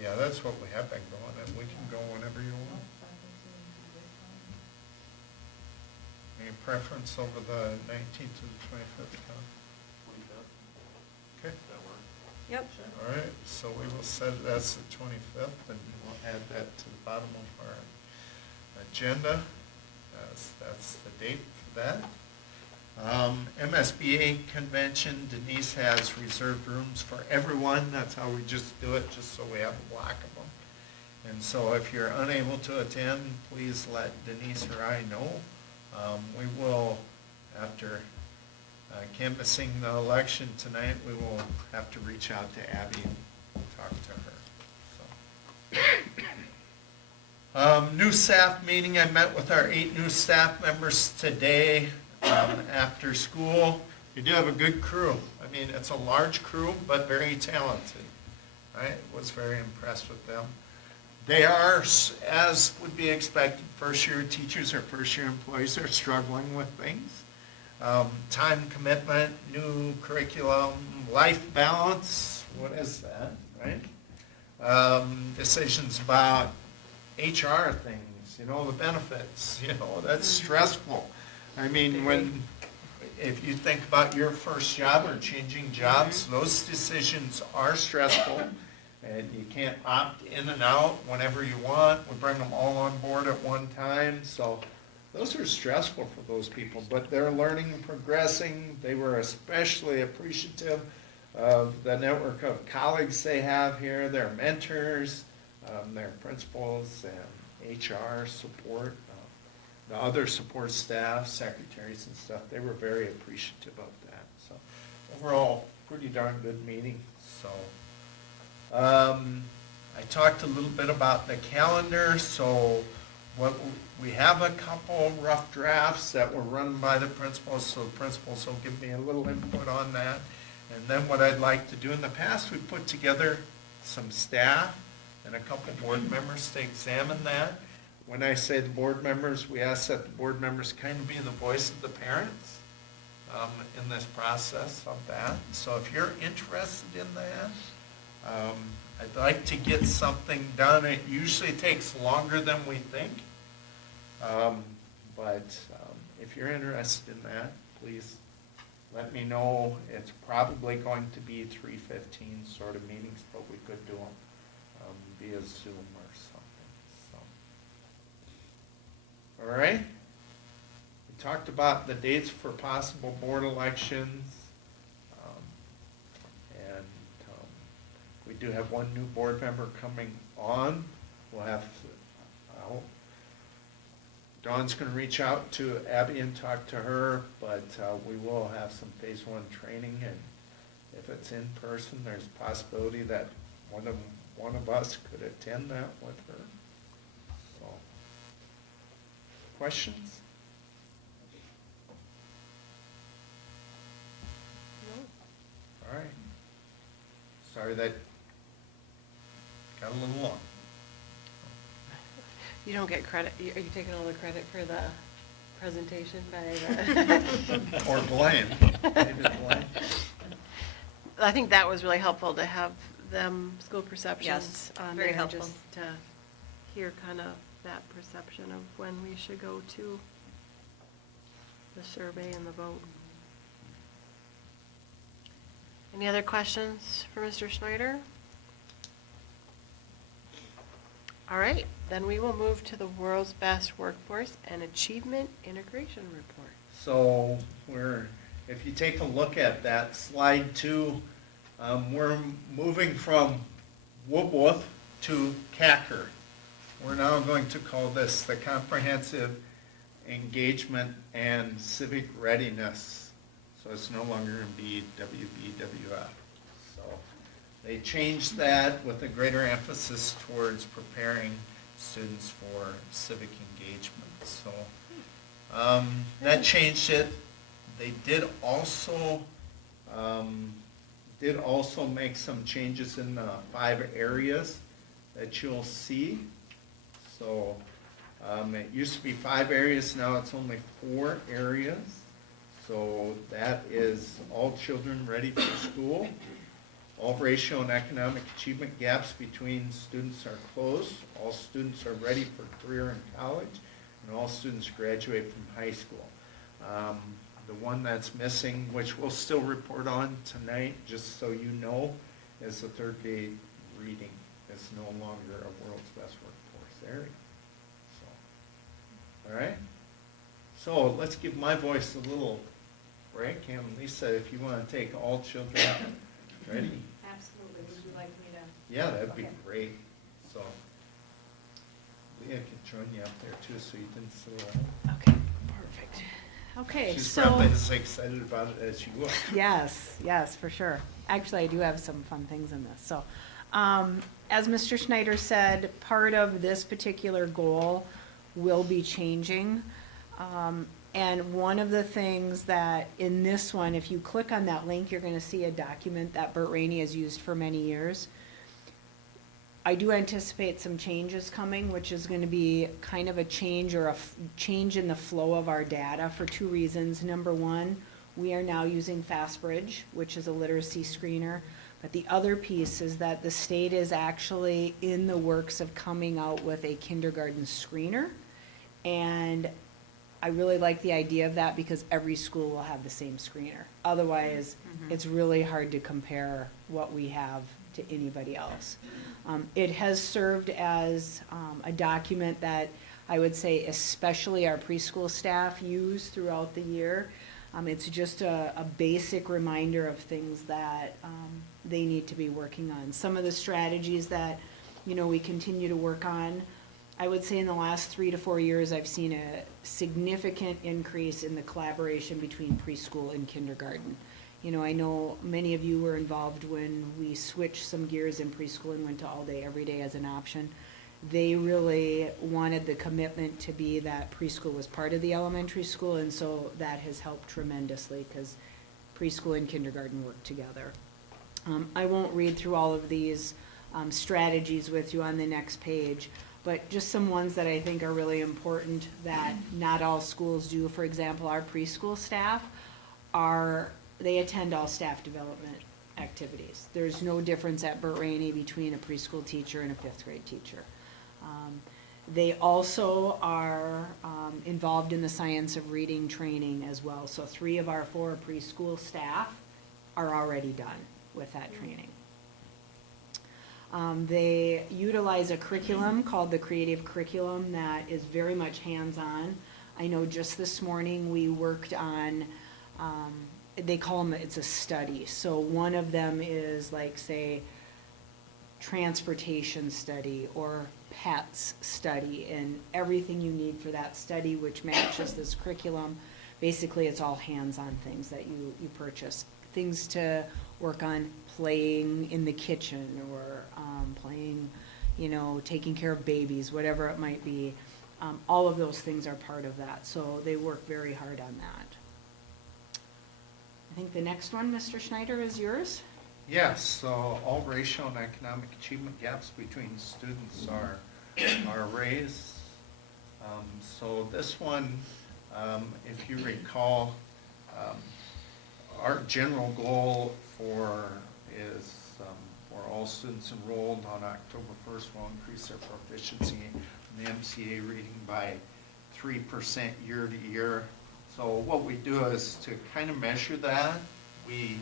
Yeah, that's what we have been going, and we can go whenever you want. 5:15 is fine. Any preference over the 19th to the 25th, Tom? 25th, Okay, that work? Yep. all right, so we will set it as the 25th, and we'll add that to the bottom of our agenda. That's the date for that. MSBA convention, Denise has reserved rooms for everyone. That's how we just do it, just so we have a block of them. And so if you're unable to attend, please let Denise or I know. We will, after canvassing the election tonight, we will have to reach out to Abby and talk to her. So. New staff meeting, I met with our 8 new staff members today after school. We do have a good crew. I mean, it's a large crew, but very talented. I was very impressed with them. They are, as would be expected, first-year teachers or first-year employees are struggling with things. Time commitment, new curriculum, life balance, what is that, right? Decisions about HR things, the benefits, that's stressful. I mean, if you think about your first job or changing jobs, those decisions are stressful. And you can't opt in and out whenever you want. We bring them all on board at one time, so those are stressful for those people. But they're learning and progressing. They were especially appreciative of the network of colleagues they have here, their mentors, their principals, and HR support, the other support staff, secretaries and stuff. They were very appreciative of that. So overall, pretty darn good meeting. So. I talked a little bit about the calendar, so we have a couple rough drafts that were run by the principals, so the principals will give me a little input on that. And then what I'd like to do, in the past, we put together some staff and a couple board members to examine that. When I say the board members, we ask that the board members kind of be the voice of the parents in this process of that. So if you're interested in that, I'd like to get something done. It usually takes longer than we think. But if you're interested in that, please let me know. It's probably going to be 3:15 sort of meetings, but we could do them via Zoom or something. So. All right. We talked about the dates for possible board elections. We do have one new board member coming on. We'll have, Dawn's gonna reach out to Abby and talk to her, but we will have some phase 1 training, and if it's in person, there's a possibility that one of us could attend that with her. So, questions? All right. Sorry that got a little long. You don't get credit, are you taking all the credit for the presentation by the. Or Blaine. David Blaine. I think that was really helpful to have them, school perceptions Yes, on very there, helpful. just to hear kind of that perception of when we should go to the survey and the vote. Any other questions for Mr. Schneider? All right, then we will move to the World's Best Workforce and Achievement Integration Report. So if you take a look at that, slide 2, we're moving from Woodworth to CACR. We're now going to call this the Comprehensive Engagement and Civic Readiness. So it's no longer going to be WBWF. So they changed that with a greater emphasis towards preparing students for civic engagement. So that changed it. They did also make some changes in the 5 areas that you'll see. So it used to be 5 areas, now it's only 4 areas. So that is all children ready for school, all racial and economic achievement gaps between students are closed, all students are ready for career and college, and all students graduate from high school. The one that's missing, which we'll still report on tonight, just so you know, is the 3rd grade reading. It's no longer a World's Best Workforce area. So, all right? So let's give my voice a little break. And Lisa, if you want to take all children ready. Absolutely, would you like me to? Yeah, that'd be Okay. great. So Leah could join you up there too, so you didn't sit alone. Okay, perfect. Okay, She's so. probably as excited about it as you are. Yes, for sure. Actually, I do have some fun things in this. So, as Mr. Schneider said, part of this particular goal will be changing. And one of the things that in this one, if you click on that link, you're gonna see a document that Burt Rainey has used for many years. I do anticipate some changes coming, which is gonna be kind of a change or change in the flow of our data for 2 reasons. Number one, we are now using FastBridge, which is a literacy screener. But the other piece is that the state is actually in the works of coming out with a kindergarten screener. And I really like the idea of that because every school will have the same screener. Otherwise, it's really hard to compare what we have to anybody else. It has served as a document that I would say especially our preschool staff use throughout the year. It's just a basic reminder of things that they need to be working on. Some of the strategies that, we continue to work on, I would say in the last 3 to 4 years, I've seen a significant increase in the collaboration between preschool and kindergarten. I know many of you were involved when we switched some gears in preschool and went to all day, every day as an option. They really wanted the commitment to be that preschool was part of the elementary school, and so that has helped tremendously because preschool and kindergarten work together. I won't read through all of these strategies with you on the next page, but just some ones that I think are really important that not all schools do. For example, our preschool staff they attend all staff development activities. There's no difference at Burt Rainey between a preschool teacher and a 5th grade teacher. They also are involved in the science of reading training as well. So 3 of our 4 preschool staff are already done with that training. They utilize a curriculum called the Creative Curriculum that is very much hands-on. I know just this morning we worked on, they call them, it's a study. So one of them is like, say, transportation study or pets study, and everything you need for that study, which matches this curriculum. Basically, it's all hands-on things that you purchase. Things to work on playing in the kitchen or playing, taking care of babies, whatever it might be. All of those things are part of that, so they work very hard on that. I think the next one, Mr. Schneider, is yours. Yes, so all racial and economic achievement gaps between students are raised. So this one, If you recall, our general goal is for all students enrolled on October 1st will increase their proficiency in the MCA reading by 3% year to year. So what we do is to kind of measure that, we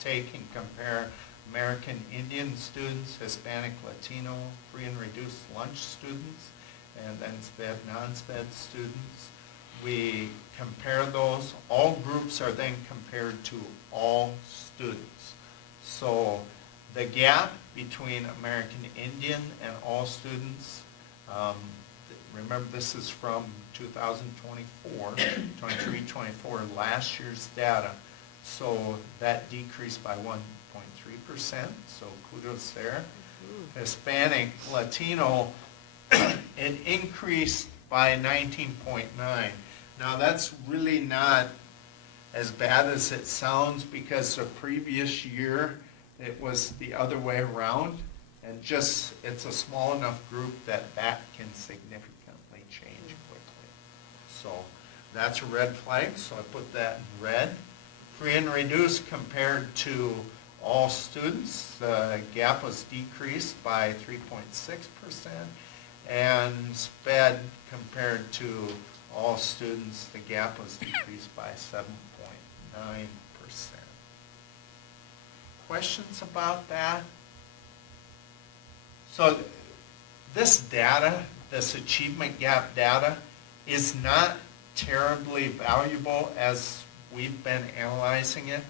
take and compare American Indian students, Hispanic, Latino, free and reduced lunch students, and then SPED, non-SPED students. We compare those. All groups are then compared to all students. So the gap between American Indian and all students, remember this is from 2024, 23, 24, last year's data. So that decreased by 1.3%, so kudos there. Hispanic, Latino, it increased by 19.9. Now that's really not as bad as it sounds because the previous year it was the other way around, and just it's a small enough group that can significantly change quickly. So that's a red flag, so I put that in red. Free and reduced compared to all students, the gap was decreased by 3.6%, and SPED compared to all students, the gap was decreased by 7.9%. Questions about that? So this data, this achievement gap data, is not terribly valuable as we've been analyzing it.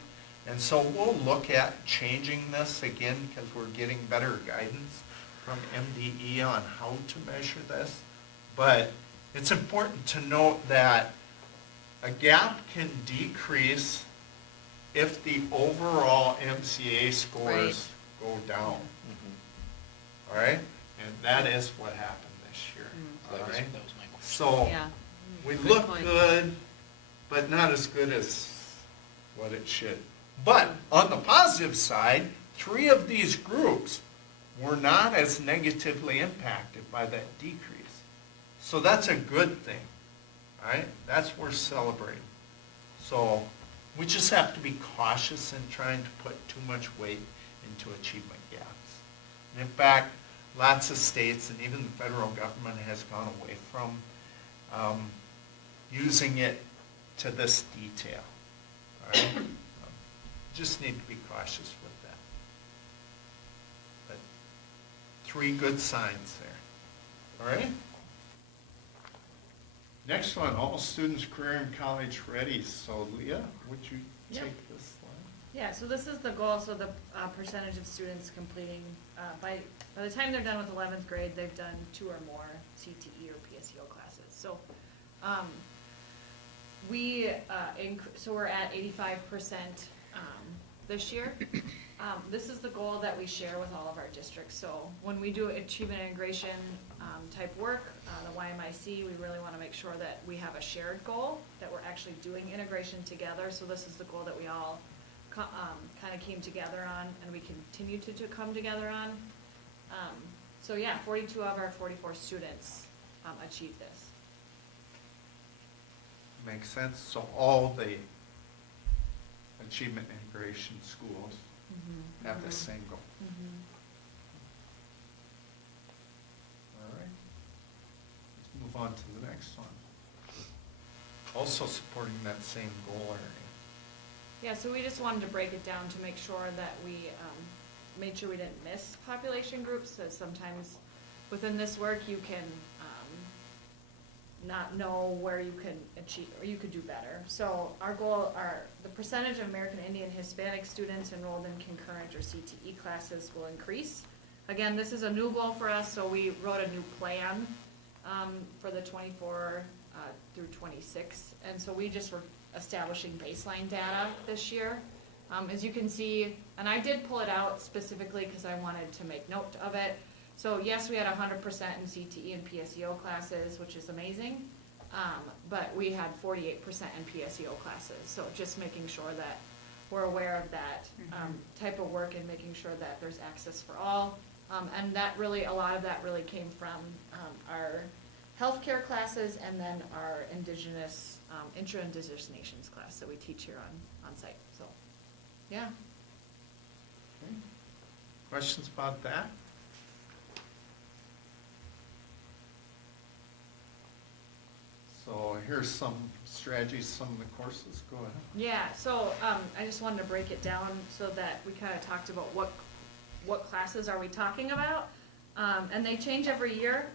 And so we'll look at changing this again because we're getting better guidance from MDE on how to measure this. But it's important to note that a gap can decrease if the overall MCA scores go down. All right? And that is what happened this year. All That was right? my question. So Yeah. we Good look point. good, but not as good as what it should. But on the positive side, 3 of these groups were not as negatively impacted by that decrease. So that's a good thing, right? That's worth celebrating. So we just have to be cautious in trying to put too much weight into achievement gaps. And in fact, lots of states and even the federal government has gone away from using it to this detail. All right? Just need to be cautious with that. But 3 good signs there. All right? Next one, all students career and college ready. So Leah, would you Yep. take this slide? Yeah, so this is the goal, so the percentage of students completing, by the time they're done with 11th grade, they've done 2 or more CTE or PSEO classes. So, so we're at 85% this year. This is the goal that we share with all of our districts. So when we do achievement integration type work, the YMIC, we really want to make sure that we have a shared goal, that we're actually doing integration together. So this is the goal that we all kind of came together on, and we continue to come together on. So yeah, 42 of our 44 students achieved this. Makes sense. So all the achievement integration schools have the same goal. All right. Let's move on to the next one. Also supporting that same goal area. Yeah, so we just wanted to break it down to make sure that we made sure we didn't miss population groups, so sometimes within this work you can not know where you can achieve, or you could do better. So our goal, the percentage of American Indian Hispanic students enrolled in concurrent or CTE classes will increase. Again, this is a new goal for us, so we wrote a new plan for the 24 through 26, and so we just were establishing baseline data this year. As you can see, and I did pull it out specifically because I wanted to make note of it. So yes, we had 100% in CTE and PSEO classes, which is amazing, but we had 48% in PSEO classes. So just making sure that we're aware of that type of work and making sure that there's access for all. And that really, a lot of that really came from our healthcare classes, and then our indigenous, intra-indigenous nations class that we teach here on site, so, yeah. Questions about that? So here's some strategies, some of the courses, go ahead. Yeah, so, I just wanted to break it down so that we kind of talked about what classes are we talking about. And they change every year,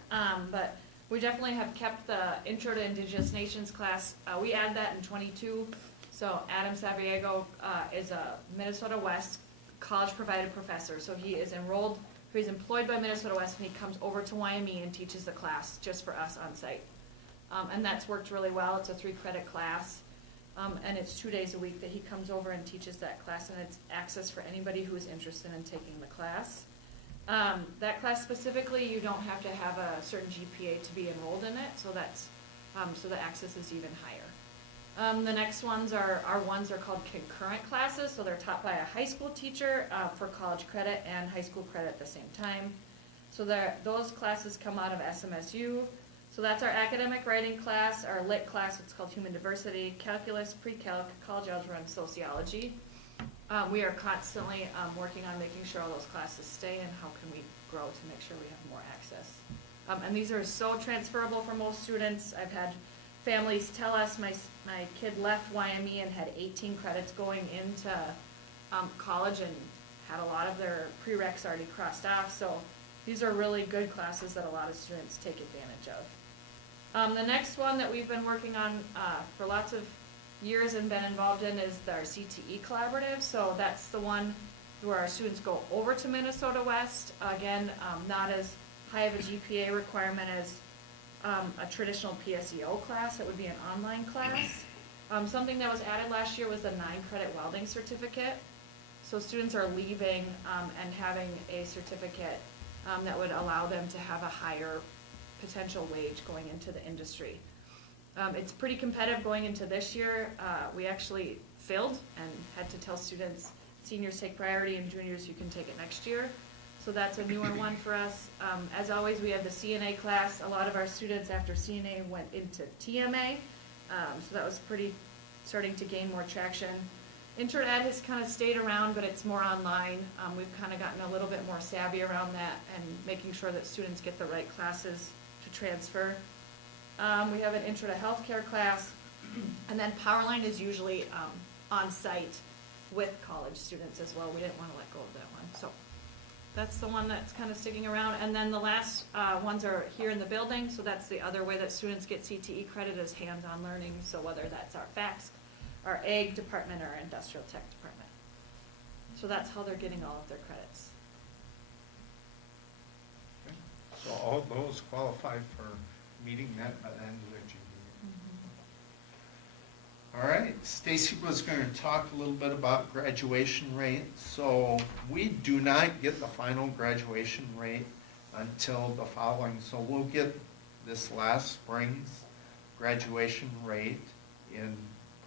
but we definitely have kept the Intro to Indigenous Nations class. We add that in '22. So Adam Saviego, is a Minnesota West college-provided professor. So he is enrolled, he's employed by Minnesota West, and he comes over to YME and teaches the class just for us on site. And that's worked really well. It's a 3-credit class. And it's 2 days a week that he comes over and teaches that class, and it's access for anybody who is interested in taking the class. That class specifically, you don't have to have a certain GPA to be enrolled in it, so that's, so the access is even higher. The next ones are called concurrent classes, so they're taught by a high school teacher, for college credit and high school credit at the same time. So those classes come out of SMSU. So that's our academic writing class, our lit class, it's called Human Diversity, Calculus, Pre-Calc, College Algebra, and Sociology. We are constantly working on making sure all those classes stay, and how can we grow to make sure we have more access. And these are so transferable for most students. I've had families tell us, my kid left YME and had 18 credits going into college and had a lot of their prereqs already crossed off. So these are really good classes that a lot of students take advantage of. The next one that we've been working on for lots of years and been involved in is our CTE collaborative. So that's the one where our students go over to Minnesota West. Again, not as high of a GPA requirement as a traditional PSEO class. That would be an online class. Something that was added last year was a 9-credit welding certificate. So students are leaving and having a certificate that would allow them to have a higher potential wage going into the industry. It's pretty competitive going into this year. We actually filled and had to tell students, seniors take priority and juniors you can take it next year. So that's a newer one for us. As always, we have the CNA class. A lot of our students after CNA went into TMA. So that was starting to gain more traction. Inter-Ed has kind of stayed around, but it's more online. We've kind of gotten a little bit more savvy around that and making sure that students get the right classes to transfer. We have an Intro to Healthcare class, and then Powerline is usually on site with college students as well. We didn't want to let go of that one. So that's the one that's kind of sticking around. And then the last ones are here in the building, so that's the other way that students get CTE credit is hands-on learning. So whether that's our FACS, our ag department, or our industrial tech department. So that's how they're getting all of their credits. So all those qualify for meeting that by the end of their GPA. All right, Stacy was going to talk a little bit about graduation rate. So we do not get the final graduation rate until the following. So we'll get this last spring's graduation rate in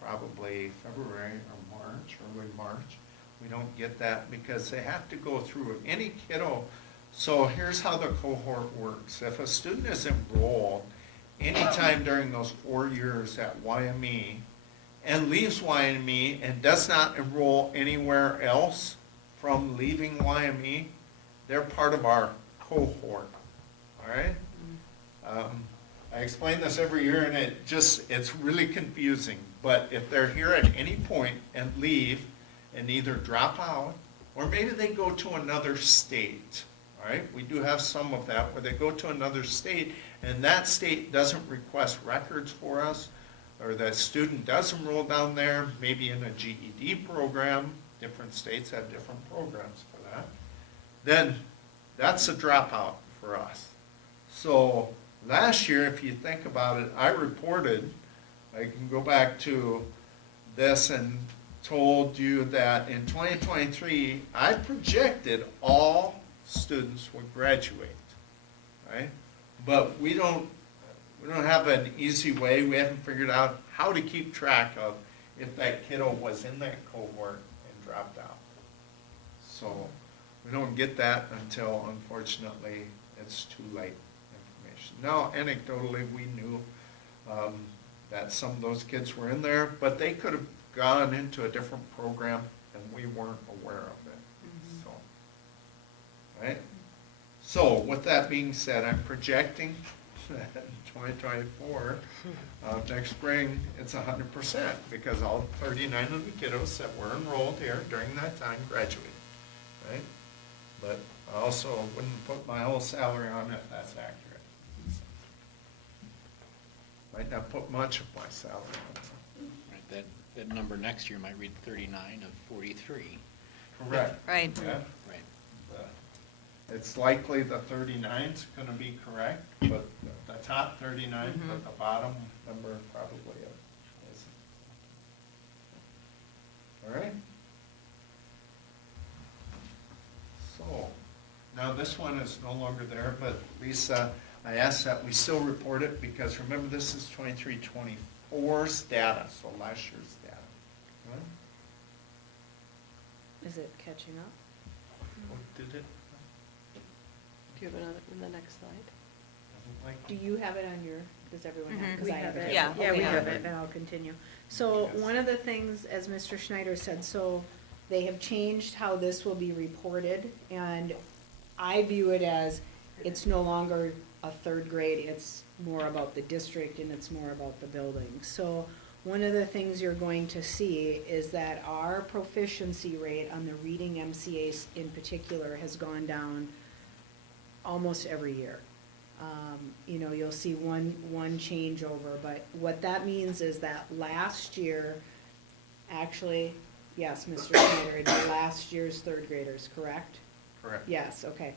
probably February or March, early March. We don't get that because they have to go through any kiddo. So here's how the cohort works. If a student is enrolled anytime during those 4 years at YME and leaves YME and does not enroll anywhere else from leaving YME, they're part of our cohort, all right? I explain this every year and it's really confusing. But if they're here at any point and leave and either drop out or maybe they go to another state, all right? We do have some of that where they go to another state and that state doesn't request records for us, or that student does enroll down there, maybe in a GED program. Different states have different programs for that. Then that's a dropout for us. So last year, if you think about it, I reported, I can go back to this and told you that in 2023, I projected all students would graduate, right? But we don't have an easy way. We haven't figured out how to keep track of if that kiddo was in that cohort and dropped out. So we don't get that until, unfortunately, it's too late information. Now anecdotally, we knew that some of those kids were in there, but they could have gone into a different program and we weren't aware of it, so. Right? So with that being said, I'm projecting that in 2024, next spring, it's 100% because all 39 of the kiddos that were enrolled here during that time graduated, right? But I also wouldn't put my whole salary on it if that's accurate. Might not put much of my salary on it. Right, that number next year might read 39 of 43. Correct. Right. Yeah. Right. It's likely the 39's gonna be correct, but the top 39, but the bottom number probably isn't. All right? So, now this one is no longer there, but Lisa, I asked that we still report it because remember this is 23-24's data, so last year's data. Right? Is it catching up? Oh, did it? Do you have another, in the next slide? Doesn't like- Do you have it on your, does everyone have? 'Cause We I have it. Yeah. Yeah, we Okay. have it, and I'll continue. So Yes. one of the things, as Mr. Schneider said, so they have changed how this will be reported, and I view it as, it's no longer a third grade, it's more about the district and it's more about the building. So one of the things you're going to see is that our proficiency rate on the reading MCAs in particular has gone down almost every year. You know, you'll see one changeover, but what that means is that last year, actually, yes, Mr. Schneider, it's last year's third graders, correct? Correct. Yes, okay.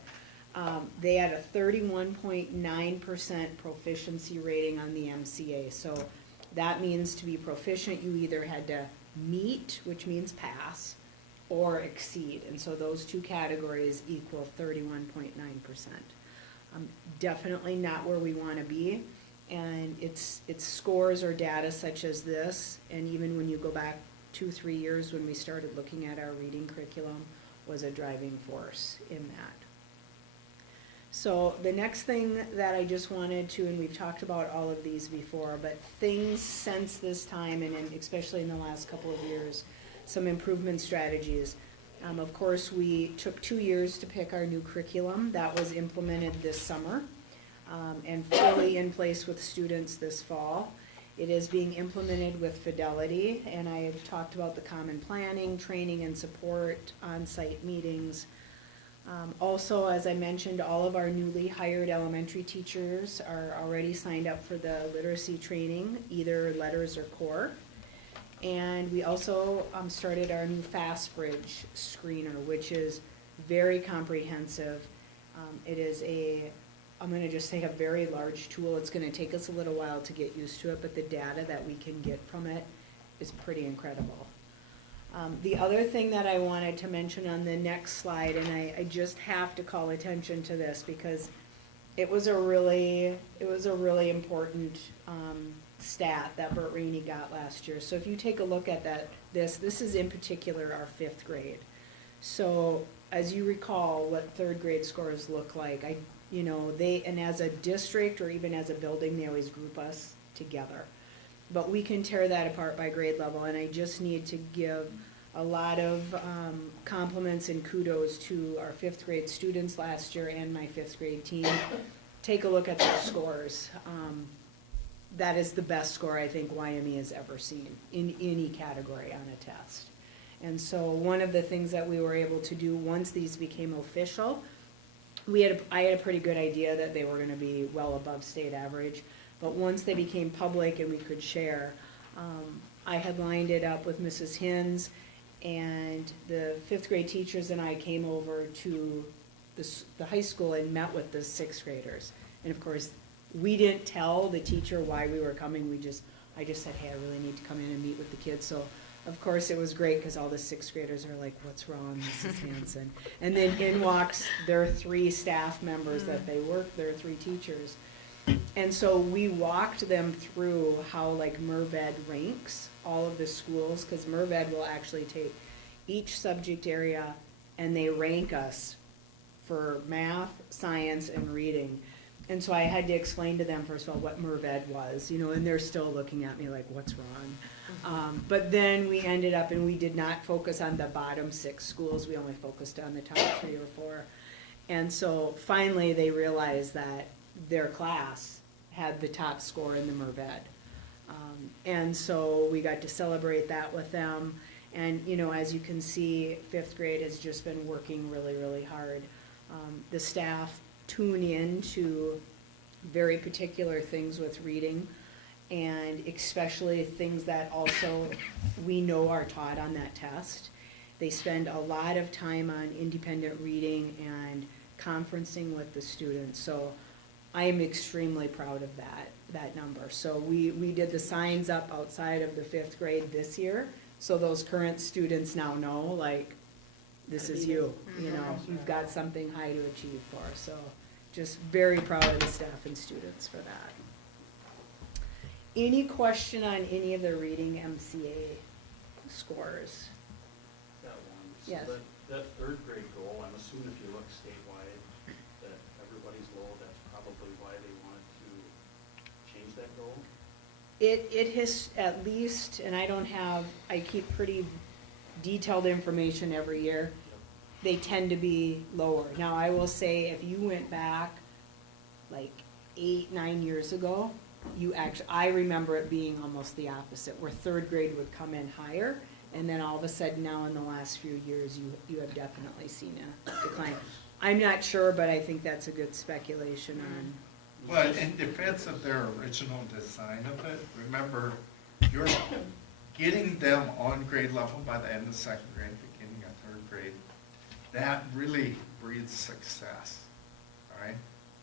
They had a 31.9% proficiency rating on the MCA, so that means to be proficient, you either had to meet, which means pass, or exceed, and so those two categories equal 31.9%. Definitely not where we wanna be, and it's scores or data such as this, and even when you go back 2-3 years when we started looking at our reading curriculum, was a driving force in that. So the next thing that I just wanted to, and we've talked about all of these before, but things since this time, and especially in the last couple of years, some improvement strategies. Of course, we took 2 years to pick our new curriculum. That was implemented this summer, and fully in place with students this fall. It is being implemented with fidelity, and I have talked about the common planning, training and support, on-site meetings. Also, as I mentioned, all of our newly hired elementary teachers are already signed up for the literacy training, either letters or core. And we also started our new FastBridge screener, which is very comprehensive. It is I'm gonna just say a very large tool. It's gonna take us a little while to get used to it, but the data that we can get from it is pretty incredible. The other thing that I wanted to mention on the next slide, and I just have to call attention to this because it was a really important stat that Bert Rainey got last year. So if you take a look at this is in particular our 5th grade. So as you recall what third grade scores look like, and as a district or even as a building, they always group us together. But we can tear that apart by grade level, and I just need to give a lot of compliments and kudos to our 5th grade students last year and my 5th grade team. Take a look at those scores. That is the best score I think YME has ever seen in any category on a test. And so one of the things that we were able to do once these became official, I had a pretty good idea that they were gonna be well above state average, but once they became public and we could share, I had lined it up with Mrs. Hins, and the 5th grade teachers and I came over to the high school and met with the 6th graders. And of course, we didn't tell the teacher why we were coming, I just said, hey, I really need to come in and meet with the kids, so of course it was great, because all the 6th graders are like, what's wrong, Mrs. Hanson? And then in walks their 3 staff members that they work, their 3 teachers. And so we walked them through how like MERVED ranks all of the schools, because MERVED will actually take each subject area and they rank us for math, science, and reading. And so I had to explain to them, first of all, what MERV was, you know, and they're still looking at me like, what's wrong? But then we ended up, and we did not focus on the bottom 6 schools, we only focused on the top 3 or 4. And so finally, they realized that their class had the top score in the MERV. And so we got to celebrate that with them. And, you know, as you can see, 5th grade has just been working really, really hard. The staff tune in to very particular things with reading, and especially things that also we know are taught on that test. They spend a lot of time on independent reading and conferencing with the students, so I am extremely proud of that number. So we did the signs up outside of the 5th grade this year, so those current students now know, like, this is you, you know, you've got something high to achieve for, so just very proud of the staff and students for that. Any question on any of the reading MCA scores? Got one. Yes. So that third grade goal, I'm assuming if you look statewide, that everybody's low, that's probably why they wanted to change that goal? It has at least, and I keep pretty detailed information every year. They tend to be lower. Now, I will say, if you went back like 8-9 years ago, I remember it being almost the opposite, where 3rd grade would come in higher, and then all of a sudden now in the last few years, you have definitely seen a decline. I'm not sure, but I think that's a good speculation on. But in defense of their original design of it, remember, you're getting them on grade level by the end of 2nd grade, beginning of 3rd grade. That really breeds success, all right?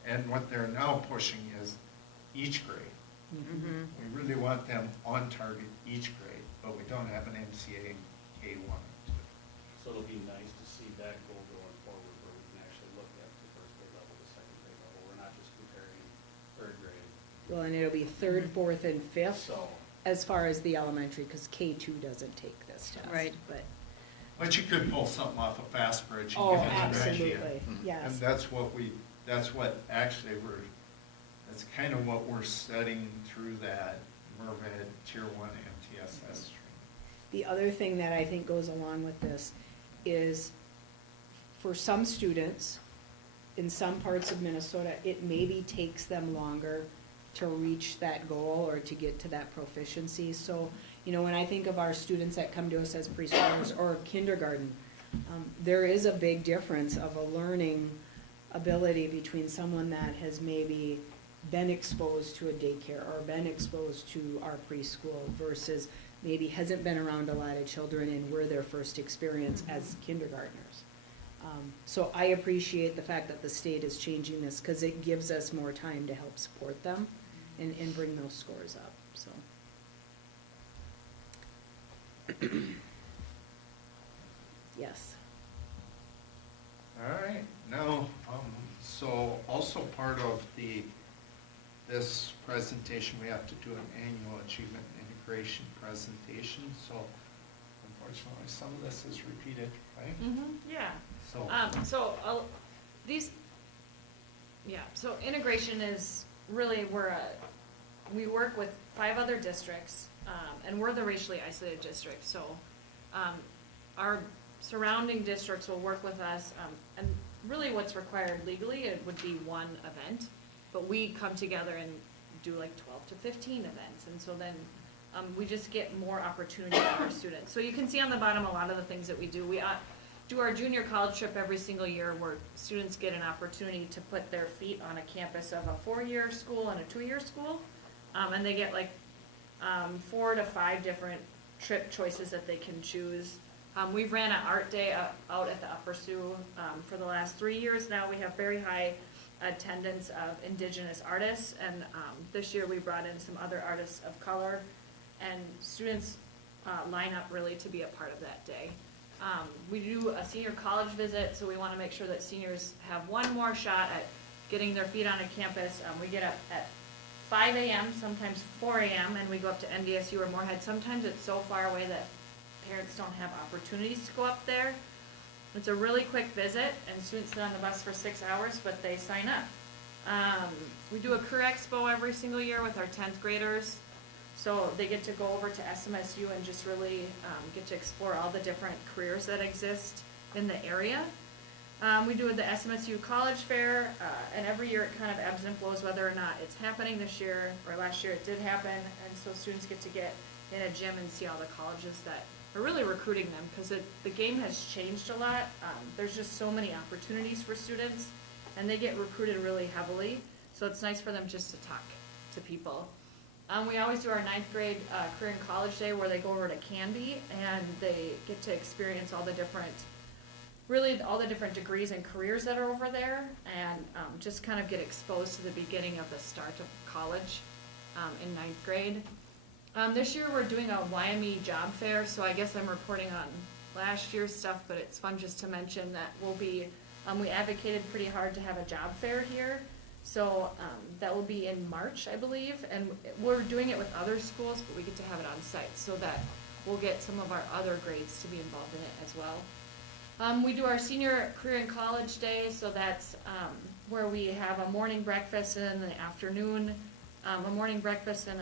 And what they're now pushing is each grade. We really want them on target each grade, but we don't have an MCA in K1. So it'll be nice to see that goal going forward, where we can actually look at the 1st grade level, the 2nd grade level. We're not just comparing 3rd grade. Well, and it'll be 3rd, 4th, and 5th So, as far as the elementary, because K2 doesn't take this test. Right. But you could pull something off of Fastbridge Oh, and give it an idea. absolutely, yes. And that's what actually that's kind of what we're studying through that MERV Tier 1 MTSS training. The other thing that I think goes along with this is, for some students, in some parts of Minnesota, it maybe takes them longer to reach that goal or to get to that proficiency. So, you know, when I think of our students that come to us as preschoolers or kindergarten, there is a big difference of a learning ability between someone that has maybe been exposed to a daycare or been exposed to our preschool versus maybe hasn't been around a lot of children and we're their first experience as kindergartners. So I appreciate the fact that the state is changing this, because it gives us more time to help support them and bring those scores up, so. Yes. All right, now, so also part of this presentation, we have to do an annual achievement integration presentation, so unfortunately, some of this is repeated, right? Yeah. So, So integration is really, we work with 5 other districts, and we're the racially isolated district, so, our surrounding districts will work with us, and really what's required legally, it would be one event, but we come together and do like 12 to 15 events, and so then, we just get more opportunity for our students. So you can see on the bottom a lot of the things that we do. We do our junior college trip every single year, where students get an opportunity to put their feet on a campus of a 4-year school and a 2-year school. And they get like 4 to 5 different trip choices that they can choose. We've ran an art day out at the Upper Sioux for the last 3 years now. We have very high attendance of Indigenous artists, and this year we brought in some other artists of color, and students line up really to be a part of that day. We do a senior college visit, so we want to make sure that seniors have one more shot at getting their feet on a campus. We get up at 5 a.m., sometimes 4 a.m., and we go up to NDSU or Moorhead. Sometimes it's so far away that parents don't have opportunities to go up there. It's a really quick visit, and students sit on the bus for 6 hours, but they sign up. We do a career expo every single year with our 10th graders. So they get to go over to SMSU and just really get to explore all the different careers that exist in the area. We do the SMSU College Fair, and every year it kind of ebbs and flows whether or not it's happening this year, or last year it did happen, and so students get to get in a gym and see all the colleges that are really recruiting them, because the game has changed a lot. There's just so many opportunities for students, and they get recruited really heavily, so it's nice for them just to talk to people. We always do our 9th grade career and college day where they go over to Canby, and they get to experience all the different degrees and careers that are over there, and just kind of get exposed to the beginning of the start of college in 9th grade. This year we're doing a YME job fair, so I guess I'm reporting on last year's stuff, but it's fun just to mention that we advocated pretty hard to have a job fair here. So that will be in March, I believe, and we're doing it with other schools, but we get to have it on site so that we'll get some of our other grades to be involved in it as well. We do our senior career and college day, so that's where we have a morning breakfast, and in the afternoon, a morning breakfast and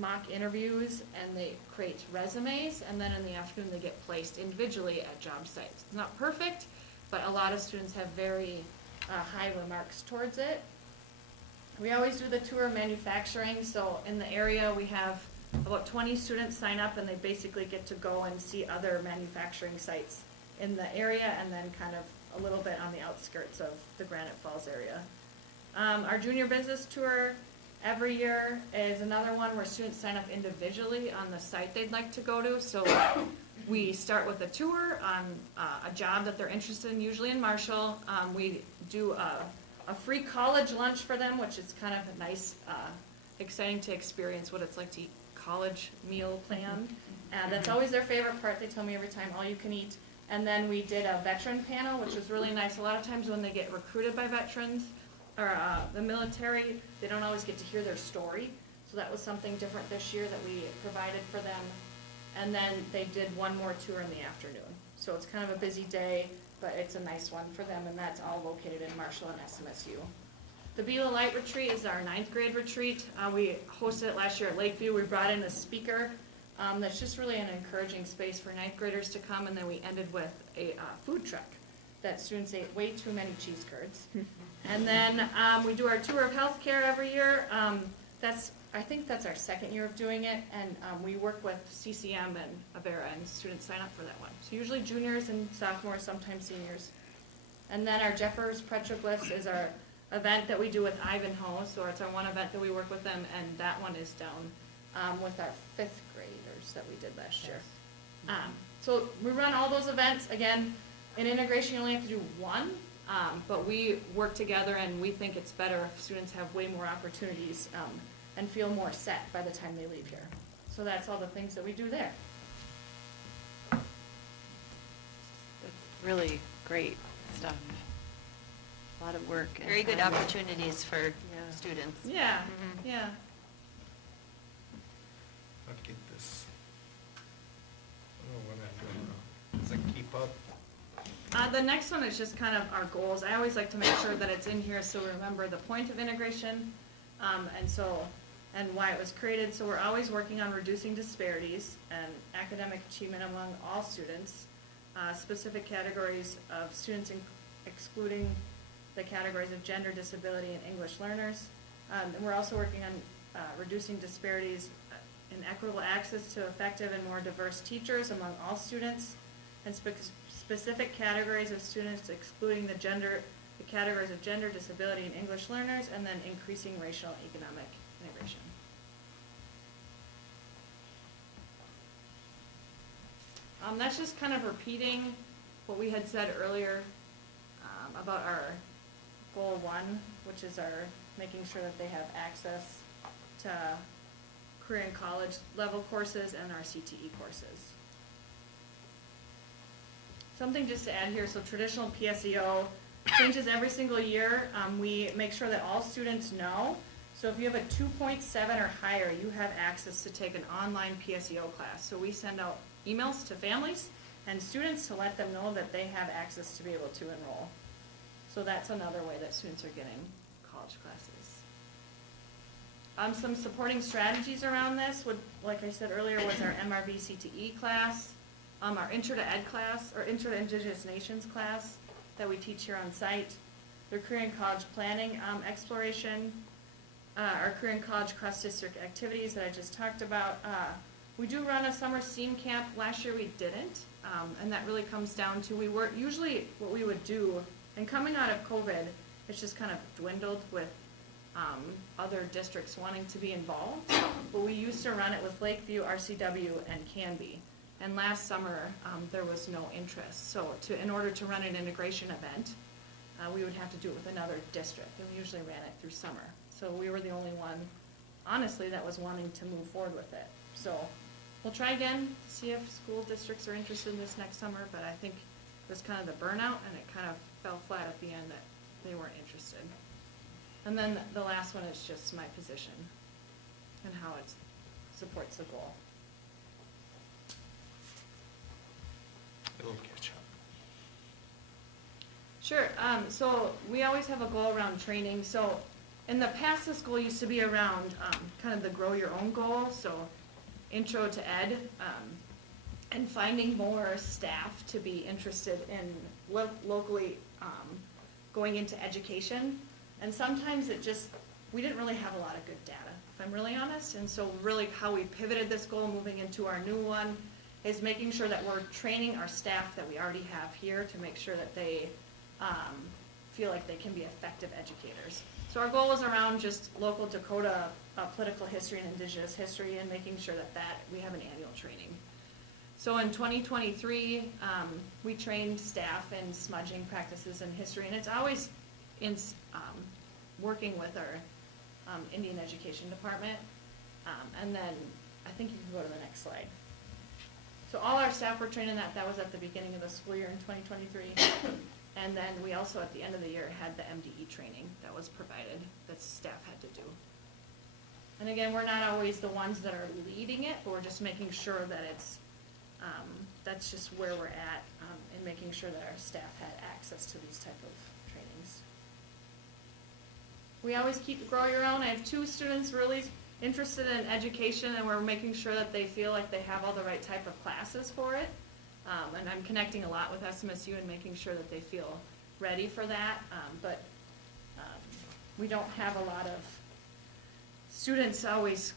mock interviews, and they create resumes, and then in the afternoon they get placed individually at job sites. It's not perfect, but a lot of students have very high remarks towards it. We always do the tour of manufacturing, so in the area we have about 20 students sign up, and they basically get to go and see other manufacturing sites in the area, and then kind of a little bit on the outskirts of the Granite Falls area. Our junior business tour every year is another one where students sign up individually on the site they'd like to go to. So we start with a tour on a job that they're interested in, usually in Marshall. We do a free college lunch for them, which is kind of a nice, exciting to experience what it's like to eat college meal plan. That's always their favorite part. They tell me every time, all you can eat. And then we did a veteran panel, which was really nice. A lot of times when they get recruited by veterans or the military, they don't always get to hear their story. So that was something different this year that we provided for them. And then they did one more tour in the afternoon. So it's kind of a busy day, but it's a nice one for them, and that's all located in Marshall and SMSU. The Beulah Light Retreat is our 9th grade retreat. We hosted it last year at Lakeview. We brought in a speaker that's just really an encouraging space for 9th graders to come, and then we ended with a food truck that students ate way too many cheese curds. And then we do our tour of healthcare every year. I think that's our 2nd year of doing it, and we work with CCM and Avera, and students sign up for that one. So usually juniors and sophomores, sometimes seniors. And then our Jeffers Petroglyphs is our event that we do with Ivanhoe, so it's our one event that we work with them, and that one is down with our 5th graders that we did last year. So we run all those events. Again, in integration you only have to do one, but we work together, and we think it's better if students have way more opportunities and feel more set by the time they leave here. So that's all the things that we do there. Really great stuff. A lot of work. and Very good hard work. opportunities for Yeah. students. Yeah, Mhm. yeah. I'll get this. I don't know what I'm doing wrong. Does it keep up? The next one is just kind of our goals. I always like to make sure that it's in here so we remember the point of integration, and why it was created. So we're always working on reducing disparities and academic achievement among all students. Specific categories of students excluding the categories of gender, disability, and English learners. And we're also working on reducing disparities in equitable access to effective and more diverse teachers among all students, and specific categories of students excluding the categories of gender, disability, and English learners, and then increasing racial and economic integration. That's just kind of repeating what we had said earlier about our goal 1, which is our making sure that they have access to career and college level courses and our CTE courses. Something just to add here, so traditional PSEO changes every single year. We make sure that all students know. So if you have a 2.7 or higher, you have access to take an online PSEO class. So we send out emails to families and students to let them know that they have access to be able to enroll. So that's another way that students are getting college college classes. Some supporting strategies around this would, like I said earlier, was our MRV CTE class, our Intro to Ed class, or Intro to Indigenous Nations class that we teach here on site, the career and college planning exploration, our career and college cross-district activities that I just talked about. We do run a summer STEAM camp. Last year we didn't, and that really comes down to usually what we would do, and coming out of COVID, it's just kind of dwindled with other districts wanting to be involved. But we used to run it with Lakeview, RCW, and Canby. And last summer, there was no interest. So in order to run an integration event, we would have to do it with another district, and we usually ran it through summer. So we were the only one, honestly, that was wanting to move forward with it. So we'll try again, see if school districts are interested in this next summer, but I think it was kind of the burnout, and it kind of fell flat at the end that they weren't interested. And then the last one is just my position and how it supports the goal. It'll catch up. Sure, so we always have a goal around training. So in the past, this goal used to be around kind of the grow your own goal, so intro to ed, and finding more staff to be interested in locally going into education. And sometimes we didn't really have a lot of good data, if I'm really honest. And so really how we pivoted this goal moving into our new one is making sure that we're training our staff that we already have here to make sure that they feel like they can be effective educators. So our goal is around just local Dakota political history and indigenous history, and making sure that we have an annual training. So in 2023, we trained staff in smudging practices and history, and it's always in working with our Indian Education Department. And then I think you can go to the next slide. So all our staff were trained in that. That was at the beginning of the school year in 2023. And then we also, at the end of the year, had the MDE training that was provided that staff had to do. And again, we're not always the ones that are leading it, but we're just making sure that that's just where we're at, and making sure that our staff had access to these type of trainings. We always keep grow your own. I have 2 students really interested in education, and we're making sure that they feel like they have all the right type of classes for it. And I'm connecting a lot with SMSU and making sure that they feel ready for that. But we don't have a lot of students always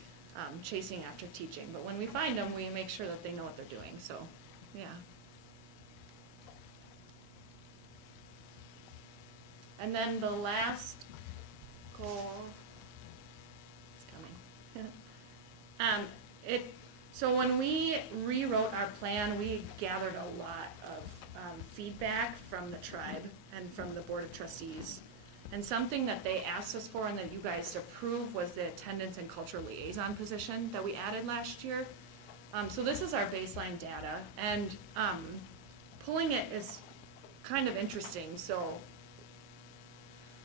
chasing after teaching. But when we find them, we make sure that they know what they're doing. So, yeah. And then the last goal is coming. So when we rewrote our plan, we gathered a lot of feedback from the tribe and from the Board of Trustees. And something that they asked us for and that you guys approved was the attendance and cultural liaison position that we added last year. So this is our baseline data, and pulling it is kind of interesting. So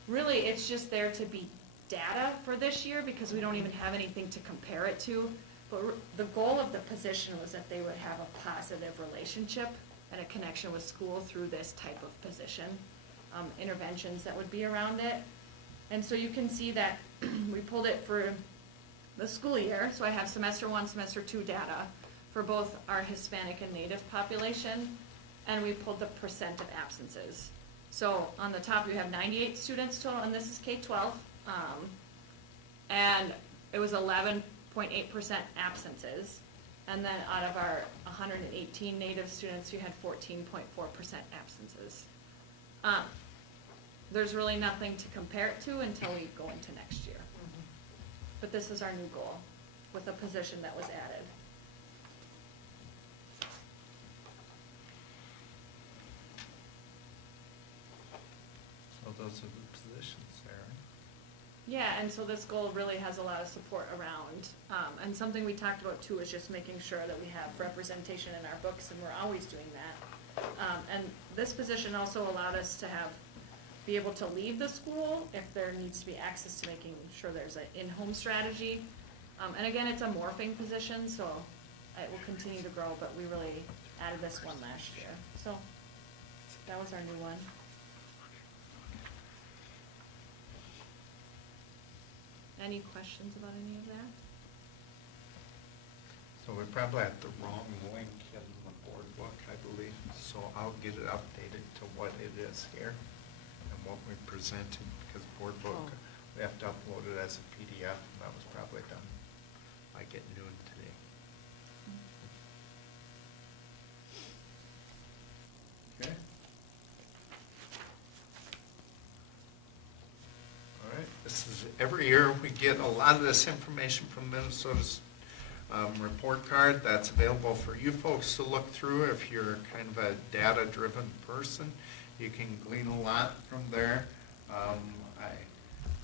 really, it's just there to be data for this year because we don't even have anything to compare it to. But the goal of the position was that they would have a positive relationship and a connection with school through this type of position, interventions that would be around it. And so you can see that we pulled it for the school year. So I have semester 1, semester 2 data for both our Hispanic and Native population, and we pulled the percent of absences. So on the top, you have 98 students total, and this is K-12, and it was 11.8% absences. And then out of our 118 Native students, you had 14.4% absences. There's really nothing to compare it to until we go into next year. But this is our new goal with a position that was added. So those are the positions there. Yeah, and so this goal really has a lot of support around, and something we talked about too is just making sure that we have representation in our books, and we're always doing that. And this position also allowed us to be able to leave the school if there needs to be access to making sure there's an in-home strategy. And again, it's a morphing position, so it will continue to grow, but we really added this one last year. So that was our new one. Any questions about any of that? So we probably have the wrong link in the board book, I believe, so I'll get it updated to what it is here and what we presented, because board book, Oh. we have to upload it as a PDF, and that was probably done like at noon today. Okay. All right, this is, every year we get a lot of this information from Minnesota's report card that's available for you folks to look through. If you're kind of a data-driven person, you can glean a lot from there.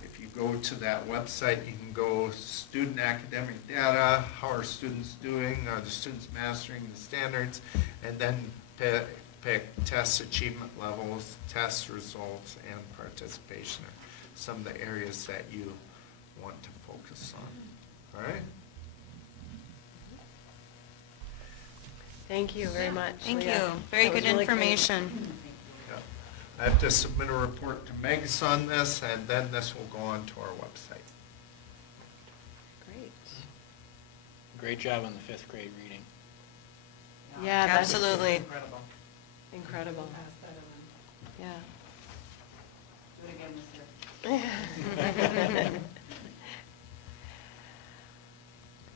If you go to that website, you can go student academic data, how are students doing, are the students mastering the standards, and then pick test achievement levels, test results, and participation are some of the areas that you want to focus on. All right? Thank you very much. Thank Leah. you. Very That was good really great. information. Yep. I have to submit a report to Megs on this, and then this will go on to our website. Great. Great job on the fifth grade reading. Yeah, that's Absolutely. Incredible. incredible. Pass that on. Yeah. Do it again this year.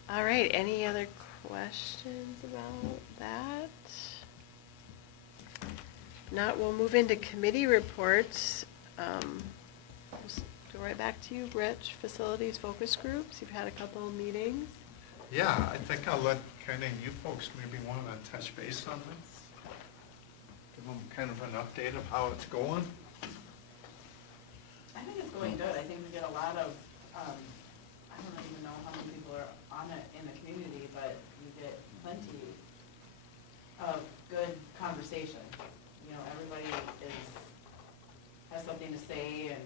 All right, any other questions about that? Not, we'll move into committee reports. Just go right back to you, Rich, facilities focus groups. You've had a couple of meetings. Yeah, I think I'll let kind of you folks maybe want to touch base on this. Give them kind of an update of how it's going. I think it's going good. I think we get a lot of, I don't even know how many people are on it in the community, but we get plenty of good conversation. You know, everybody has something to say, and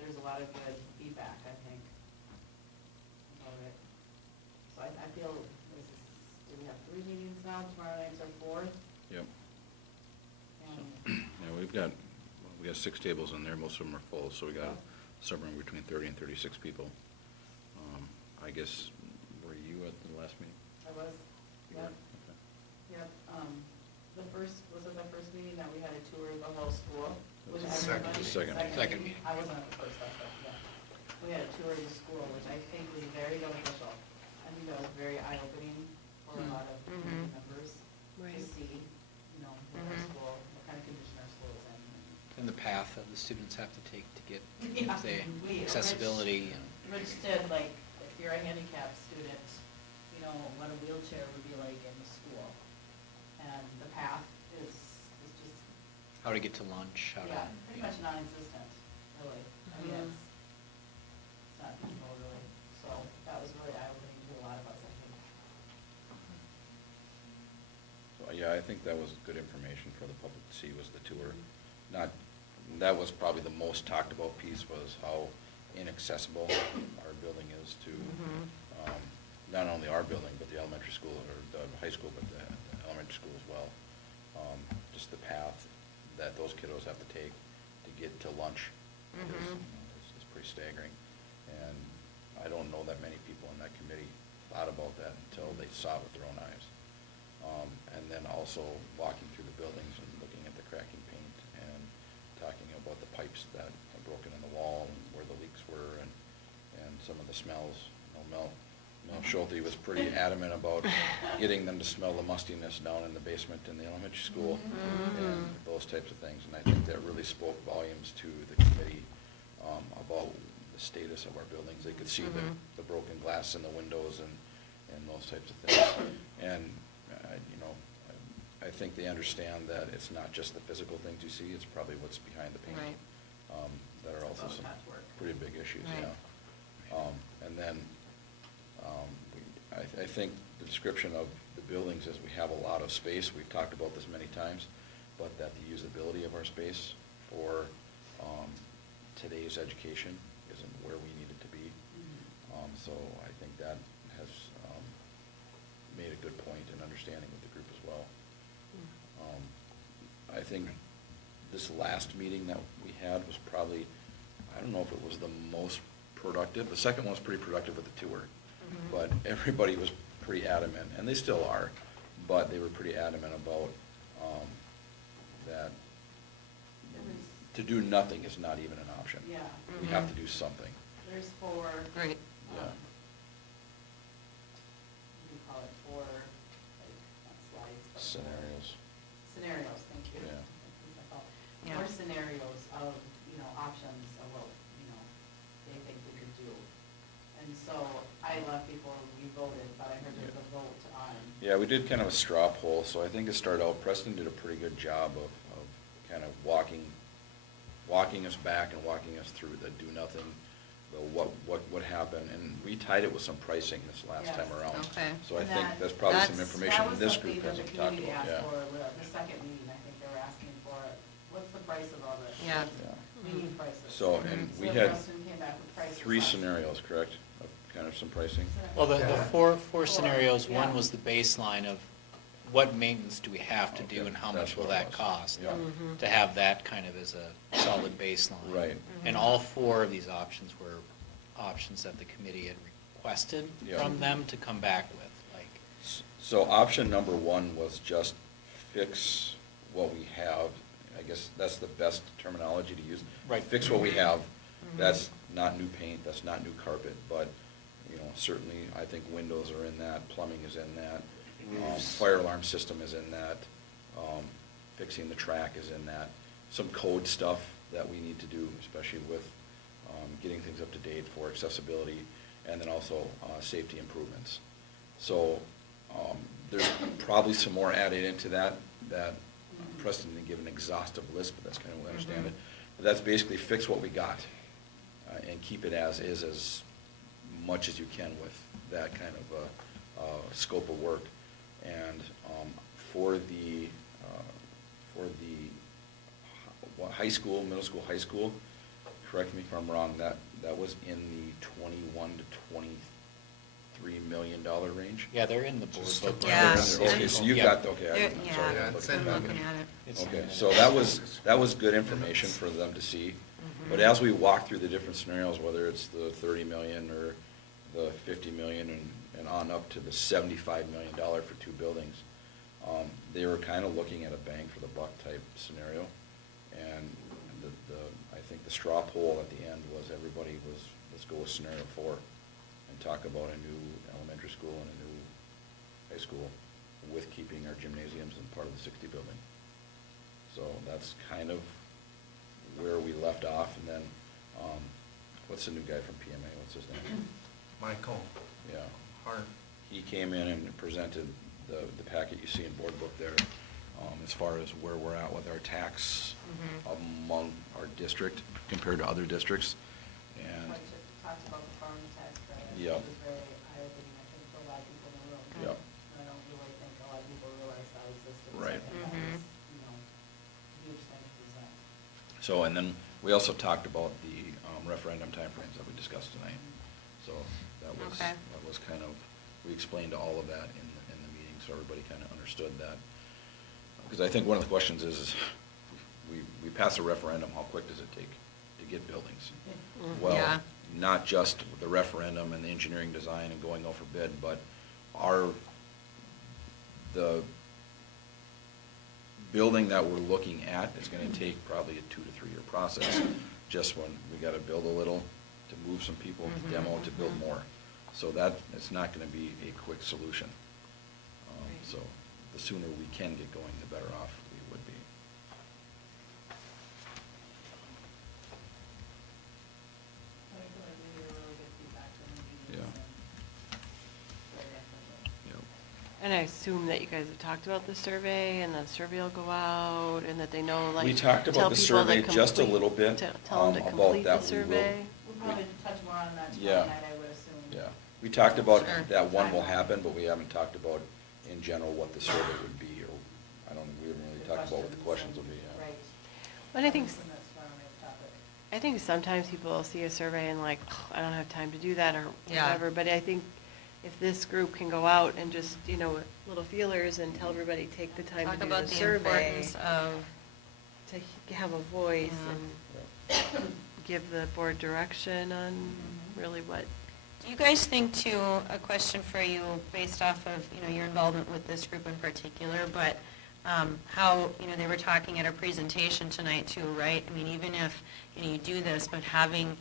there's a lot of good feedback, I think, about it. So I feel, do we have 3 meetings now? Tomorrow night's our 4th? Yep. And Yeah, we got 6 tables in there, most of them are full, so we got somewhere between 30 and 36 people. I guess, were you at the last meeting? I was, You were? yep. Okay. Yep, was it the first meeting that we had a tour of the whole school? With Second. everybody? Second. Second meeting. I wasn't at the first, that's right, yeah. We had a tour of the school, which I think was very beneficial. I think that was very eye-opening for a lot of community members to Right. see, you know, what our school, what kind of condition our school is in. And the path that the students have to take to get, Yeah, say, we- accessibility and. Rich did, like, if you're a handicapped student, you know, what a wheelchair would be like in the school. And the path is just, How to get to lunch, how to. yeah, pretty much non-existent, really. I mean, it's not people really, so that was really eye-opening to a lot of us, I think. So, yeah, I think that was good information for the public to see, was the tour. Not, that was probably the most talked about piece, was how inaccessible our building is to, not only our building, but the elementary school, or the high school, but the elementary school as well. Just the path that those kiddos have to take to get to lunch is pretty staggering. And I don't know that many people in that committee thought about that until they saw it with their own eyes. And then also walking through the buildings and looking at the cracking paint and talking about the pipes that are broken in the wall and where the leaks were and some of the smells. You know, Mel Schulte was pretty adamant about getting them to smell the mustiness down in the basement in the elementary school and those types of things. And I think that really spoke volumes to the committee about the status of our buildings. They could see the broken glass in the windows and those types of things. And, you know, I think they understand that it's not just the physical things you see, it's probably what's behind the paint. Right. That are also It's all some patchwork. pretty big issues, Right. yeah. And then, I think the description of the buildings is we have a lot of space, we've talked about this many times, but that the usability of our space for today's education isn't where we need it to be. So I think that has made a good point in understanding with the group as well. I think this last meeting that we had was probably, I don't know if it was the most productive. The second one was pretty productive with the tour. But everybody was pretty adamant, and they still are, but they were pretty adamant about, that to do nothing is not even an option. Yeah. We have to do something. There's four. Right. Yeah. What do you call it, four, like, not slides, but. Scenarios. Scenarios, thank you. Yeah. That's what I thought. Yeah. More scenarios of, options of what, they think we could do. And so I left before we voted, but I heard there's a vote on. Yeah, we did kind of a straw poll, so I think it started out, Preston did a pretty good job of kind of walking us back and walking us through the do nothing, the what happened, and we tied it with some pricing this last Yes. time around. Okay. So I And think that- that's probably some that's- information this group That was hasn't something talked that the community about, asked yeah. for, the second meeting, I think they were asking for, what's the price of all this? Yeah. Yeah. Meeting prices. So, and we So had Preston came back with prices. 3 on- scenarios, correct, of kind of some pricing? Well, the Yeah. four scenarios, yeah. one was the baseline of what maintenance do we have to do Okay, and how that's much will what it that was. cost? Yeah. To have that kind of as a solid baseline. Right. And all 4 of these options were options that the committee had requested Yeah. from them to come back with, like, So option number 1 was just fix what we have. I guess that's the best terminology to use. Right. Fix what we have. That's not new paint, that's not new carpet, but, certainly, I think windows are in that, plumbing is in that. Fire alarm system is in that. Fixing the track is in that. Some code stuff that we need to do, especially with getting things up to date for accessibility, and then also safety improvements. So there's probably some more added into that Preston didn't give an exhaustive list, but that's kind of what I understand it. But that's basically fix what we got and keep it as is as much as you can with that kind of scope of work. And for the high school, middle school, high school, correct me if I'm wrong, that was in the $21 to $23 million range? yeah, they're in the board Just book. a- Yeah. Okay, so you've Yeah. got, okay, There- I'm sorry. yeah, I'm it's looking in back the- at- looking at it. It's in Okay, the- so that was good information for them to see. But as we walk through the different scenarios, whether it's the 30 million or the 50 million and on up to the $75 million for 2 buildings, they were kind of looking at a bang for the buck type scenario. And I think the straw poll at the end was everybody was, let's go with scenario 4 and talk about a new elementary school and a new high school with keeping our gymnasiums and part of the 60 building. So that's kind of where we left off, and then, what's the new guy from PMA, what's his name? Michael Yeah, Hart. he came in and presented the packet you see in board book there, as far as where we're at with our tax among our district compared to other districts, and, Like, it talked about the farm tax credit. Yep. Which is very eye-opening, I think, for a lot of people in the room. Yep. I don't really think a lot of people realize that existed. So I Right. think that was, a huge thing to present. so, and then we also talked about the referendum timeframes that we discussed tonight. So that Okay. was kind of, we explained all of that in the meeting, so everybody kind of understood that. Because I think one of the questions is we pass a referendum, how quick does it take to get buildings? Well, Yeah. not just the referendum and the engineering design and going out for bid, but the building that we're looking at is gonna take probably a 2 to 3 year process, just when we gotta build a little, to move some people, to demo, to build more. So that, it's not gonna be a quick solution. So the sooner we can get going, the better off we would be. But I feel like we get really good feedback from the meetings. Yeah. and very effective. Yep. And I assume that you guys have talked about the survey, and the survey will go out, and that they know, like, We talked tell about the people to survey just a complete- little bit, Tell them to about complete that the we will- survey. We'll probably touch more on that Yeah. tomorrow night, I would assume. Yeah, we talked about Sure. that one will Timeline. happen, but we haven't talked about in general what the survey would be, or, we haven't really talked about what the questions will be, yeah. Right. But I think, And that's far away off topic. I think sometimes people will see a survey and like, oh, I don't have time to do that, or Yeah. whatever, but I think if this group can go out and just, little feelers and tell everybody, take the time to Talk do about the the survey, importance of, to have a voice Yeah. and give the board direction on really what, Do you guys think too, a question for you based off of, your involvement with this group in particular, but how, they were talking at a presentation tonight too, right? I mean, even if, you do this, but having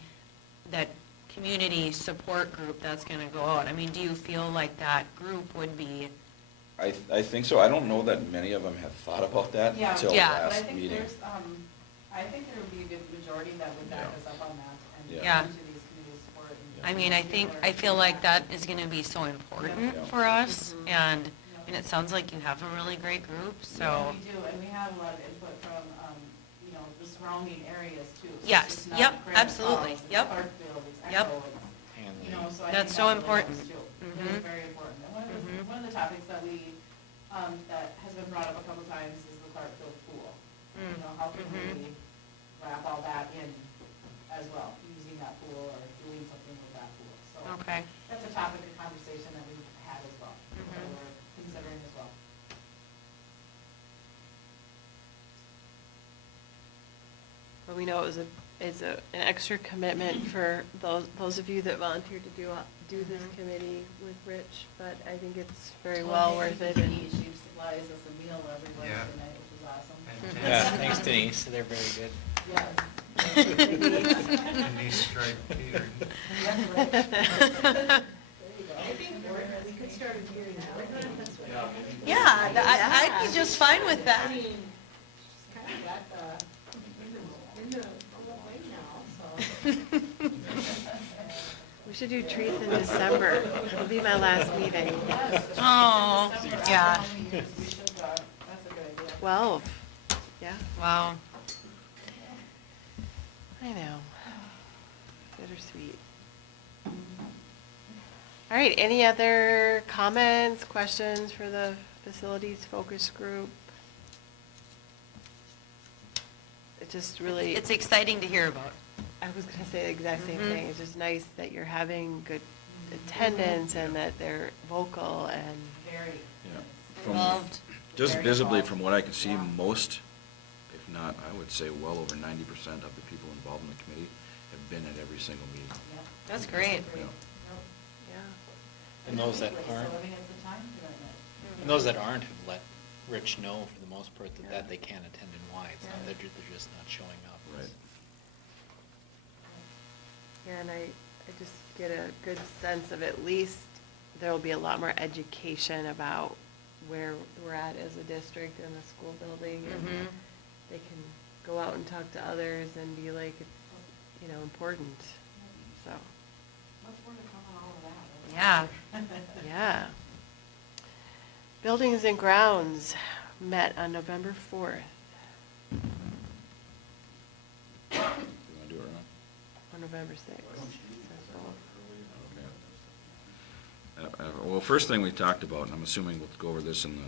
that community support group that's gonna go out, I mean, do you feel like that group would be, I think so. I don't know that many of them have thought about that Yeah. until Yeah. But I last think meeting. there's, I think there would be a good majority that would back us up on that and Yeah. into these community support. and- I mean, I feel like that is gonna be so important Yeah. for us, and it sounds like you have a really great group, so. Yeah, we do, and we have a lot of input from, the surrounding areas too. So it's Yes, just not yep, Granite absolutely, Falls, it's yep. Clarkfield, it's Yep. Echo, it's, And so I That's think so that really important. helps too. It Mhm. is very important. And Mhm. one of the topics that we, that has been brought up a couple times is the Clarkfield pool. Mm. How can Mhm. we wrap all that in as well, using that pool or doing something with that pool? So Okay. that's a topic of conversation that we've had as well, that Mhm. we're considering as well. but we know it's an extra commitment for those of you that volunteered to do this committee with Rich, but I think it's very well worth it. and- She supplies us a meal every Wednesday Yeah. night, which is awesome. And Yeah, thanks Denise, they're very good. Yes. Denise Strike Catering. We could start a year now. Yeah, I'd be just fine with that. We should do treats in December. It'll be my last meeting. Oh, yeah. We should, that's a good idea. 12, yeah, Wow. I know. Bittersweet. All right, any other comments, questions for the facilities focus group? It just really. It's exciting to hear about. I was gonna say the exact same Mhm. thing. It's just nice that you're having good attendance and that they're vocal and. Very. Yeah. From- Involved. Just Very visibly, involved. from what I can see, Yeah. most, if not, I would say well over 90% of the people involved in the committee have been at every single meeting. Yep. That's great. Yeah. Yeah. And those that So, aren't, I mean, it's a time commitment. and those that aren't have let Rich know for the most part that they can't attend and why. It's not, they're just not showing up. Right. Yeah, and I just get a good sense of at least there'll be a lot more education about where we're at as a district in the school building. And Mhm. they can go out and talk to others and be like, it's, important, so, Much more to come on all of that. Yeah. yeah. Buildings and Grounds met on November 4th, Do you want to do it or not? or November 6th. Well, first thing we talked about, and I'm assuming we'll go over this in the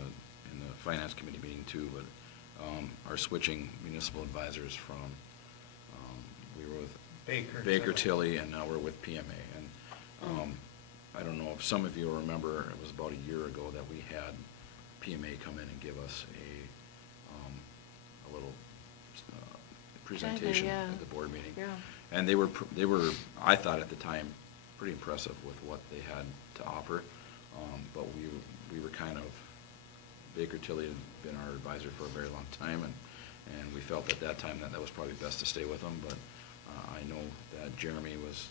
finance committee meeting too, but are switching municipal advisors from, we were with Baker Tilly, and now we're with PMA. And I don't know if some of you remember, it was about a year ago that we had PMA come in and give us a little presentation yeah. at the board meeting. Yeah. And they were, I thought at the time, pretty impressive with what they had to offer. But we were kind of, Baker Tilly had been our advisor for a very long time, and we felt at that time that was probably best to stay with them. But I know that Jeremy was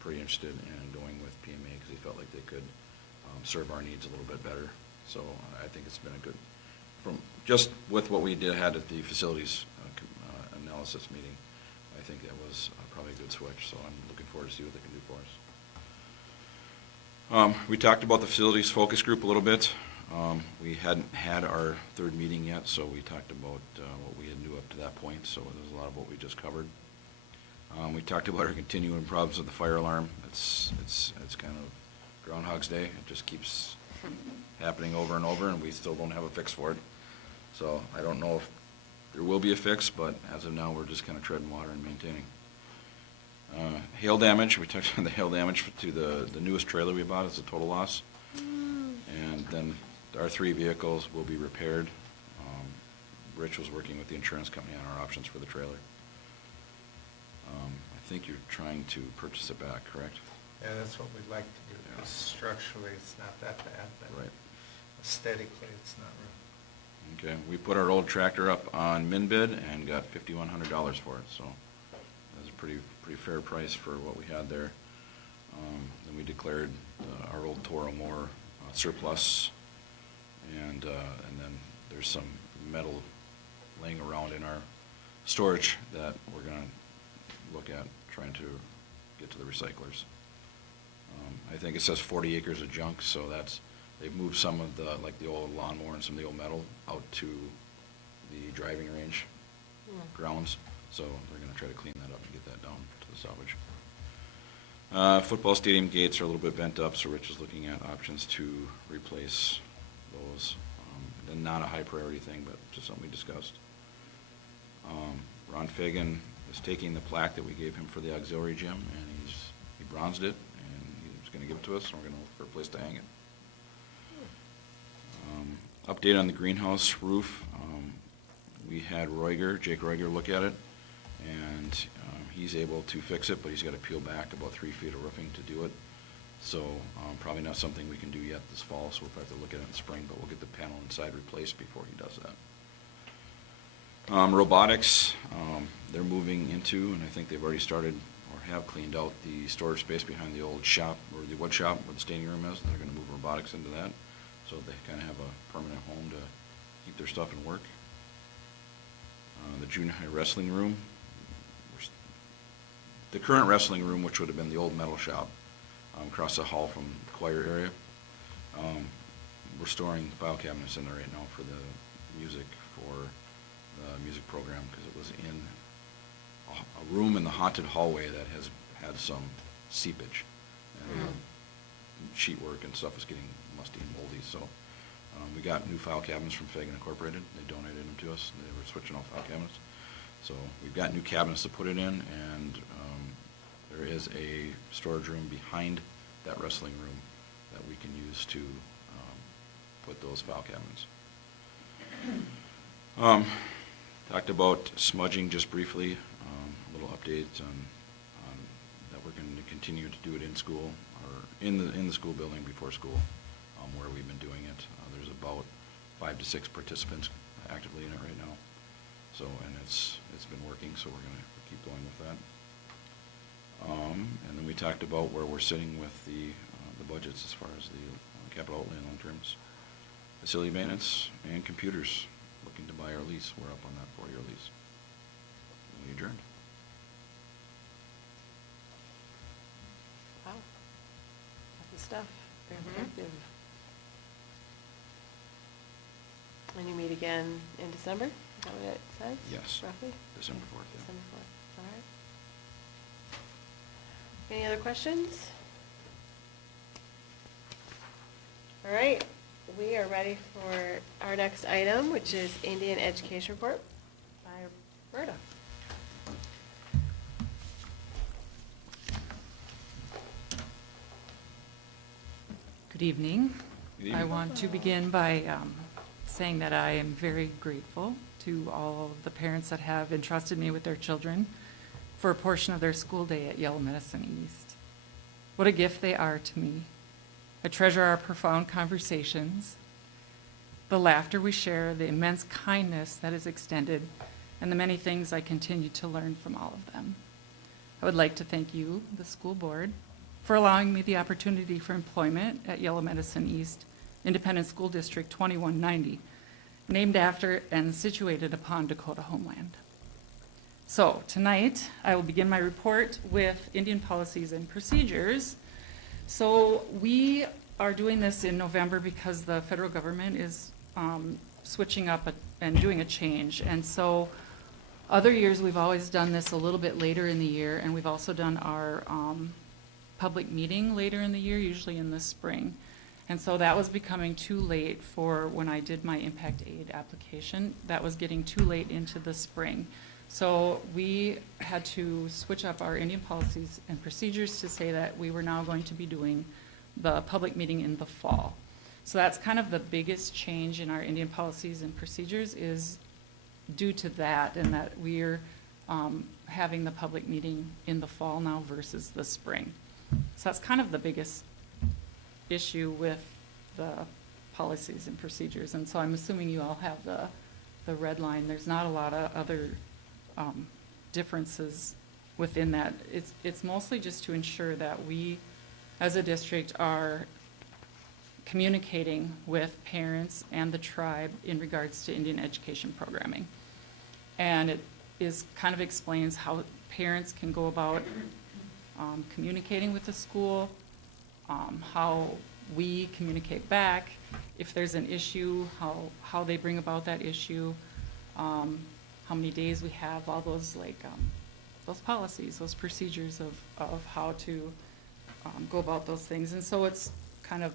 pretty interested in going with PMA because he felt like they could serve our needs a little bit better. So I think it's been a good, from just with what we had at the facilities analysis meeting, I think that was probably a good switch. So I'm looking forward to see what they can do for us. We talked about the facilities focus group a little bit. We hadn't had our third meeting yet, so we talked about what we had knew up to that point. So there's a lot of what we just covered. We talked about our continuing problems with the fire alarm. It's kind of Groundhog's Day. It just keeps happening over and over, and we still don't have a fix for it. So I don't know if there will be a fix, but as of now, we're just kind of treading water and maintaining. Hail damage, we talked about the hail damage to the newest trailer we bought. It's a total loss. And then our 3 vehicles will be repaired. Rich was working with the insurance company on our options for the trailer. I think you're trying to purchase it back, correct? Yeah, that's what we'd like to do, because structurally, it's not that bad, but Right. aesthetically, it's not real. Okay, we put our old tractor up on Minbid and got $5,100 for it, so that's a pretty fair price for what we had there. Then we declared our old Toro Moore surplus, and then there's some metal laying around in our storage that we're gonna look at trying to get to the recyclers. I think it says 40 acres of junk, so they've moved some of like the old lawnmower and some of the old metal out to the driving range grounds, so they're gonna try to clean that up and get that down to the salvage. Football stadium gates are a little bit bent up, so Rich is looking at options to replace those. And not a high priority thing, but just something we discussed. Ron Fagan is taking the plaque that we gave him for the auxiliary gym, and he bronzed it, and he's gonna give it to us, and we're gonna look for a place to hang it. Update on the greenhouse roof. We had Jake Roiger look at it, and he's able to fix it, but he's got to peel back about 3 feet of roofing to do it. So probably not something we can do yet this fall, so we'll have to look at it in the spring, but we'll get the panel inside replaced before he does that. Robotics, they're moving into, and I think they've already started or have cleaned out the storage space behind the old shop, or the wood shop where the standing room is, and they're going to move robotics into that, so they kind of have a permanent home to keep their stuff and work. The junior high wrestling room, the current wrestling room, which would have been the old metal shop, across the hall from the choir area. We're storing file cabinets in there right now for the music program, because it was in a room in the haunted hallway that has had some seepage. And sheet work and stuff is getting musty and moldy, so we got new file cabinets from Fagan Incorporated. They donated them to us. They were switching off file cabinets. So we've got new cabinets to put it in, and there is a storage room behind that wrestling room that we can use to put those file cabinets. Talked about smudging just briefly, a little update on that we're going to continue to do it in school, or in the school building before school, where we've been doing it. There's about 5 to 6 participants actively in it right now. So, and it's been working, so we're going to keep going with that. And then we talked about where we're sitting with the budgets as far as the capital outlay and long-term facility maintenance and computers. Looking to buy our lease. We're up on that 4-year lease. And we adjourned. Wow. Lots of stuff. Very productive. And you meet again in December? Is that what it says? Yes. Roughly? December 4th, yeah. December 4th. All right. Any other questions? All right. We are ready for our next item, which is Indian Education Report by Roberta. Good evening. Good evening. I want to begin by saying that I am very grateful to all of the parents that have entrusted me with their children for a portion of their school day at Yellow Medicine East. What a gift they are to me. I treasure our profound conversations, the laughter we share, the immense kindness that is extended, and the many things I continue to learn from all of them. I would like to thank you, the school board, for allowing me the opportunity for employment at Yellow Medicine East Independent School District 2190, named after and situated upon Dakota homeland. So tonight, I will begin my report with Indian policies and procedures. So we are doing this in November because the federal government is switching up and doing a change. And so other years, we've always done this a little bit later in the year, and we've also done our public meeting later in the year, usually in the spring. And so that was becoming too late for when I did my impact aid application. That was getting too late into the spring. So we had to switch up our Indian policies and procedures to say that we were now going to be doing the public meeting in the fall. So that's kind of the biggest change in our Indian policies and procedures is due to that, and that we're having the public meeting in the fall now versus the spring. So that's kind of the biggest issue with the policies and procedures. And so I'm assuming you all have the red line. There's not a lot of other differences within that. It's mostly just to ensure that we, as a district, are communicating with parents and the tribe in regards to Indian education programming. And it kind of explains how parents can go about communicating with the school, how we communicate back, if there's an issue, how they bring about that issue, how many days we have, all those those policies, those procedures of how to go about those things. And so it's kind of,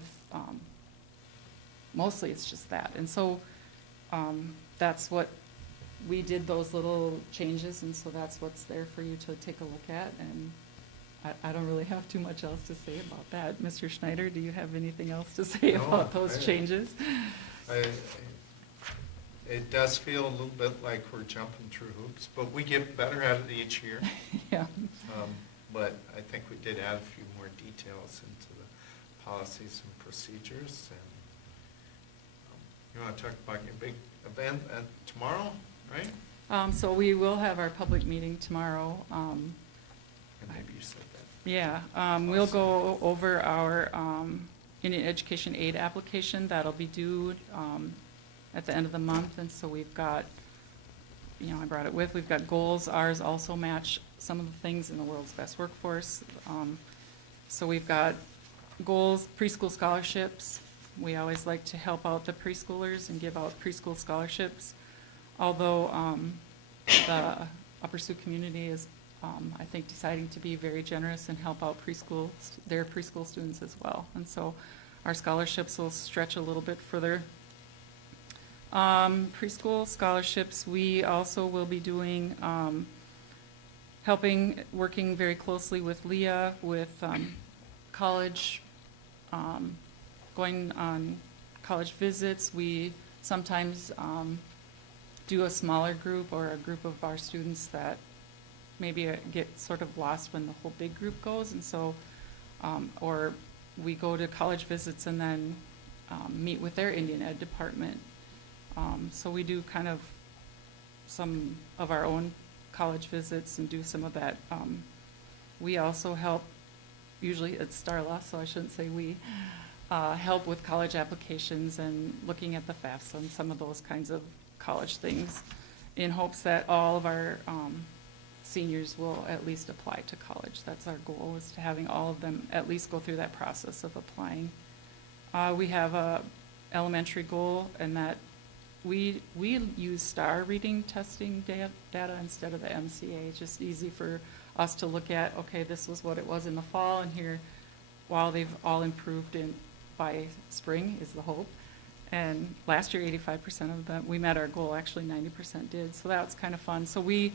mostly it's just that. And so that's what, we did those little changes, and so that's what's there for you to take a look at. And I don't really have too much else to say about that. Mr. Schneider, do you have anything else to say No, about those changes? It does feel a little bit like we're jumping through hoops, but we get better at it each year. Yeah. But I think we did add a few more details into the policies and procedures. And you want to talk about your big event tomorrow, right? So we will have our public meeting tomorrow. And maybe you said that. Yeah, we'll go over our Indian Education Aid application. That'll be due at the end of the month, and so we've got, I brought it with, we've got goals. Ours also match some of the things in the world's best workforce. So we've got goals, preschool scholarships. We always like to help out the preschoolers and give out preschool scholarships. Although the Upper Sioux community is, I think, deciding to be very generous and help out their preschool students as well. And so our scholarships will stretch a little bit further. Preschool scholarships, we also will be doing, working very closely with Leah, with college, going on college visits. We sometimes do a smaller group or a group of our students that maybe get sort of lost when the whole big group goes. And so, or we go to college visits and then meet with their Indian Ed department. So we do kind of some of our own college visits and do some of that. We also help, usually it's Starla, so I shouldn't say we, help with college applications and looking at the FAFSA and some of those kinds of college things in hopes that all of our seniors will at least apply to college. That's our goal, is to having all of them at least go through that process of applying. We have a elementary goal, and that we use STAR reading testing data instead of the MCA. It's just easy for us to look at, okay, this was what it was in the fall, and here, while they've all improved by spring is the hope. And last year, 85% of them, we met our goal, actually 90% did, so that's kind of fun. So we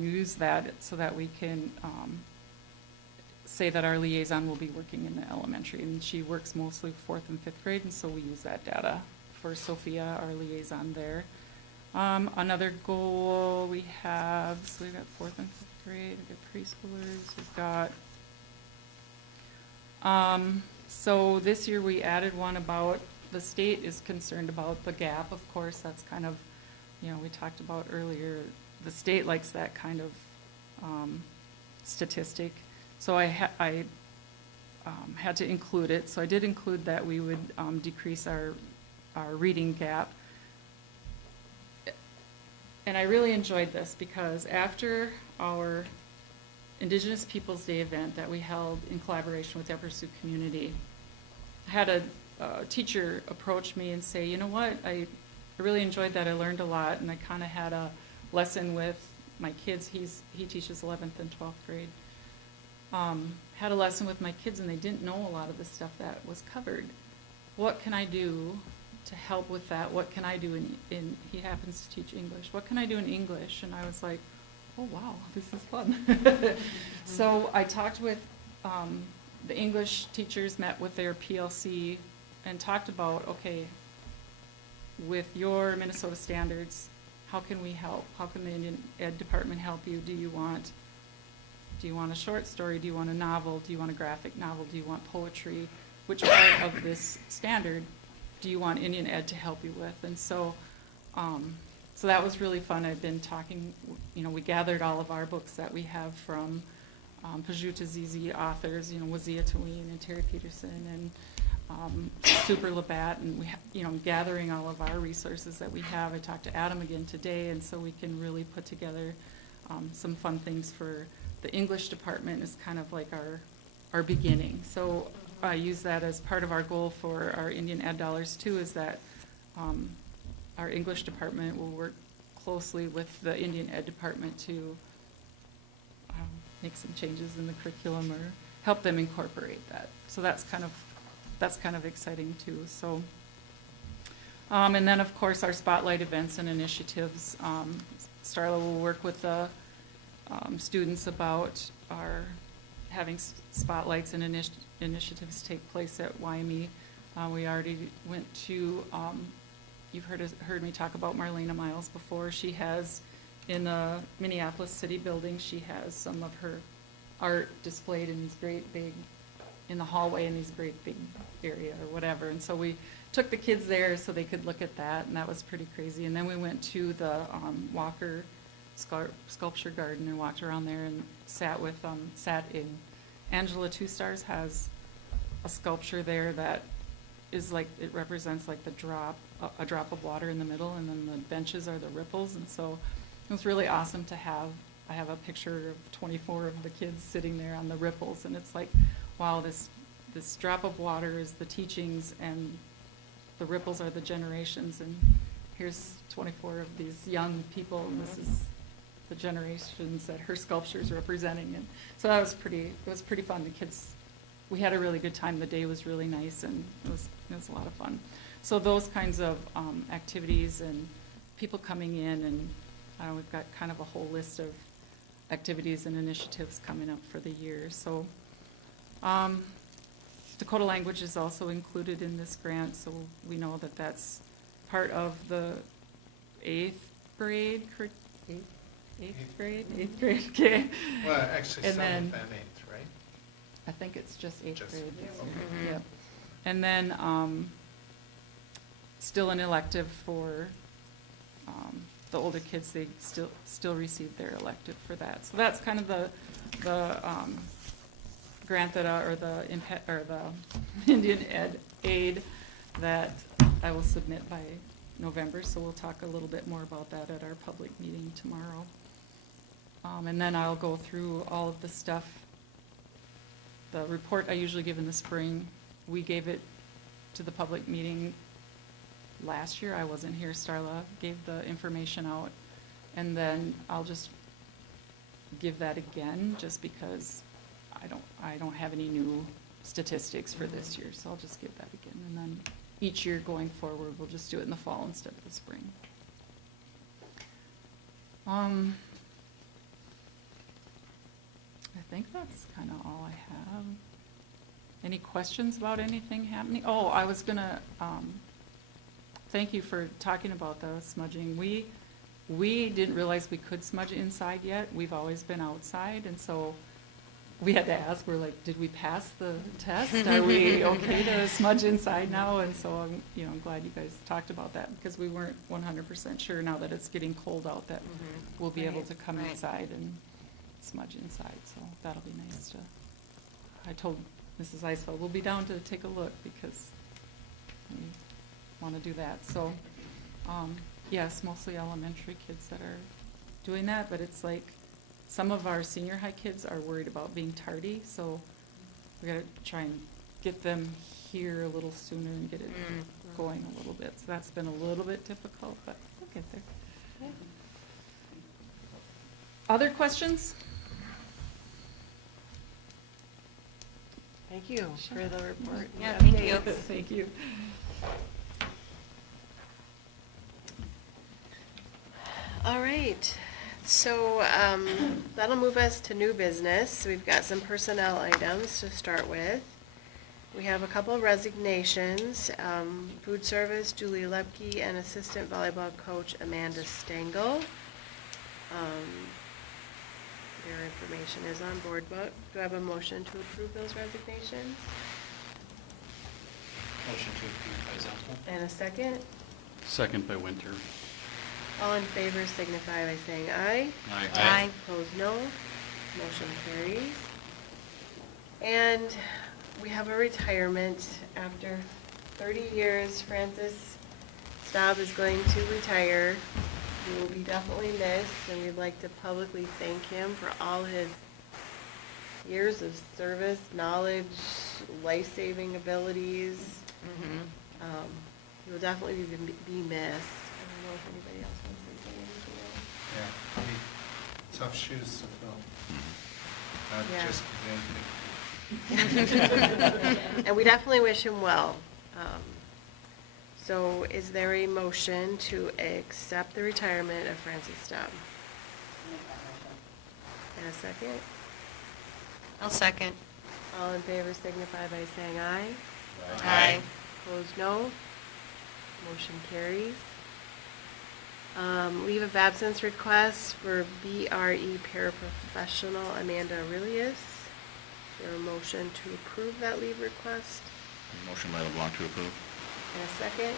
use that so that we can say that our liaison will be working in the elementary, and she works mostly 4th and 5th grade, and so we use that data for Sophia, our liaison there. Another goal we have, so we've got 4th and 5th grade, we've got preschoolers, we've got, so this year we added one about, the state is concerned about the gap, of course. That's kind of, we talked about earlier, the state likes that kind of statistic. So I had to include it. So I did include that we would decrease our reading gap. And I really enjoyed this because after our Indigenous Peoples Day event that we held in collaboration with the Upper Sioux community, I had a teacher approach me and say, you know what, I really enjoyed that. I learned a lot, and I kind of had a lesson with my kids. He teaches 11th and 12th grade. Had a lesson with my kids, and they didn't know a lot of the stuff that was covered. What can I do to help with that? What can I do in he happens to teach English. What can I do in English? And I was like, oh wow, this is fun. So I talked with the English teachers, met with their PLC, and talked about, okay, with your Minnesota standards, how can we help? How can the Indian Ed department help you? Do you want a short story? Do you want a novel? Do you want a graphic novel? Do you want poetry? Which part of this standard do you want Indian Ed to help you with? And so, so that was really fun. I've been talking, we gathered all of our books that we have from Pajut Azizi authors, Wazia Taween and Terry Peterson and Super Labatt, and gathering all of our resources that we have. I talked to Adam again today, and so we can really put together some fun things for the English department is kind of like our beginning. So I use that as part of our goal for our Indian Ed dollars too, is that our English department will work closely with the Indian Ed department to make some changes in the curriculum or help them incorporate that. So that's kind of exciting too. So, and then of course our spotlight events and initiatives. Starla will work with the students about our having spotlights and initiatives take place at YME. We already went to, you've heard me talk about Marlena Miles before. She has, in the Minneapolis City building, she has some of her art displayed in these great big, in the hallway in these great big area or whatever. And so we took the kids there so they could look at that, and that was pretty crazy. And then we went to the Walker Sculpture Garden and walked around there and sat in. Angela Two Stars has a sculpture there that is like, it represents like a drop of water in the middle, and then the benches are the ripples. And so it was really awesome to have. I have a picture of 24 of the kids sitting there on the ripples, and it's like, wow, this drop of water is the teachings, and the ripples are the generations, and here's 24 of these young people, and this is the generations that her sculpture is representing. And so that was it was pretty fun. The kids, we had a really good time. The day was really nice, and it was a lot of fun. So those kinds of activities and people coming in, and we've got kind of a whole list of activities and initiatives coming up for the year. So Dakota language is also included in this grant, so we know that that's part of the eighth grade, okay. Well, actually, And seventh then- and eighth, right? I think it's just eighth Just- grade. okay. Yep. And then still an elective for the older kids. They still receive their elective for that. So that's kind of the grant that or the Indian Ed aid that I will submit by November. So we'll talk a little bit more about that at our public meeting tomorrow. And then I'll go through all of the stuff. The report I usually give in the spring, we gave it to the public meeting last year. I wasn't here. Starla gave the information out. And then I'll just give that again, just because I don't have any new statistics for this year. So I'll just give that again. And then each year going forward, we'll just do it in the fall instead of the spring. I think that's kind of all I have. Any questions about anything happening? Oh, I was gonna, thank you for talking about the smudging. We didn't realize we could smudge inside yet. We've always been outside, and so we had to ask, we're like, did we pass the test? Are we okay to smudge inside now? And so I'm glad you guys talked about that, because we weren't 100% sure now that it's getting cold out that we'll be able to come Right. inside and smudge inside. So that'll be nice to, I told Mrs. Eisfeld, we'll be down to take a look because we want to do that. So, yes, mostly elementary kids that are doing that, but it's like some of our senior high kids are worried about being tardy, so we got to try and get them here a little sooner and get it going a little bit. So that's been a little bit difficult, but we'll get there. Other questions? Thank you for the report. Yeah, thank you. Thank you. All right, so that'll move us to new business. We've got some personnel items to start with. We have a couple of resignations. Food service, Julie Lepke, and assistant volleyball coach Amanda Stengel. Their information is on board book. Do I have a motion to approve those resignations? Motion to approve by Zempel. And a second? Second by Winter. All in favor signify by saying aye. Aye. Opposed, no. Motion carries. And we have a retirement. After 30 years, Francis Staub is going to retire. He will be definitely missed, and we'd like to publicly thank him for all his years of service, knowledge, life-saving abilities. He will definitely be missed. I don't know if anybody else wants to say anything else. Yeah, tough shoes to fill. Yeah. Not just And we definitely wish him well. So is there a motion to accept the retirement of Francis Staub? And a second? I'll second. All in favor signify by saying aye. Aye. Opposed, no. Motion carries. Leave of absence request for BRE paraprofessional Amanda Aurelius. Is there a motion to approve that leave request? Motion by LeBlanc to approve. And a second?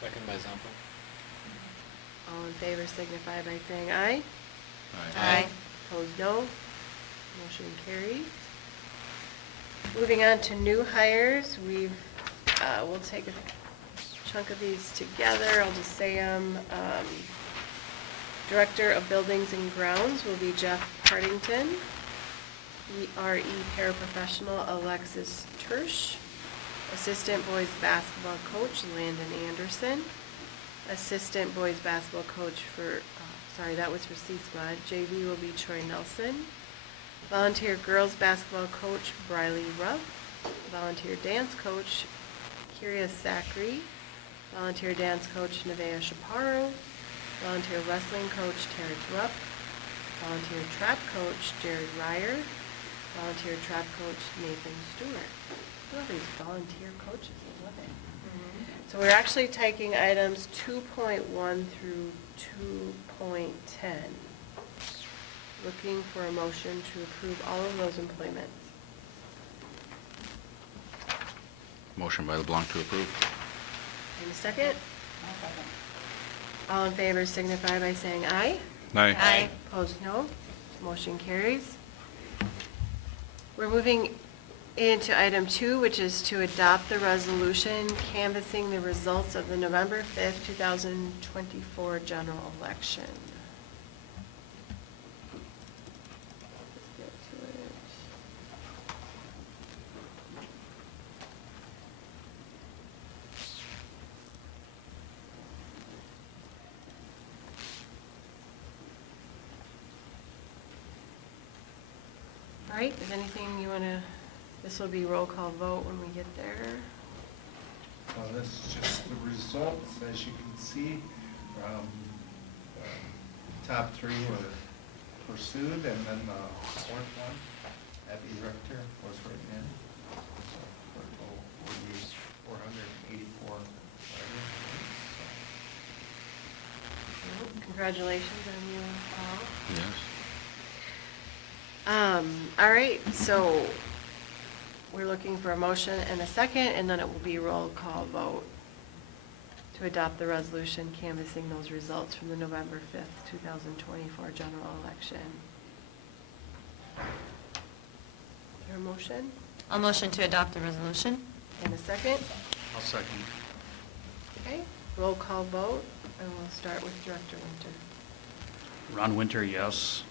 Second by Zempel. All in favor signify by saying aye. Aye. Opposed, no. Motion carries. Moving on to new hires, we'll take a chunk of these together. I'll just say them. Director of Buildings and Grounds will be Jeff Partington. ERE paraprofessional Alexis Tersch. Assistant boys basketball coach Landon Anderson. Assistant boys basketball coach that was for C-Squad. JV will be Troy Nelson. Volunteer girls basketball coach Briley Ruff. Volunteer dance coach Kyria Zachary. Volunteer dance coach Nevaeh Chaparro. Volunteer wrestling coach Terrence Rupp. Volunteer trap coach Jared Ryer. Volunteer trap coach Nathan Stewart. I love these volunteer coaches, I love it. So we're actually taking items 2.1 through 2.10. Looking for a motion to approve all of those employments. Motion by LeBlanc to approve. In a second? All in favor signify by saying aye. Aye. Opposed, no. Motion carries. We're moving into item 2, which is to adopt the resolution canvassing the results of the November 5th, 2024 general election. Let's get to it. All right, is anything you want to, this will be roll call vote when we get there. Well, this is just the results, as you can see. Top 3 were pursued, and then the 4th one, Abby Richter, was written in. So for a total would be 484 write-ins. Congratulations on you all. Yes. All right, so we're looking for a motion and a second, and then it will be roll call vote to adopt the resolution canvassing those results from the November 5th, 2024 general election. Is there a motion I'll motion to adopt the resolution. and a second? I'll second. Okay, roll call vote, and we'll start with Director Winter. Ron Winter, yes.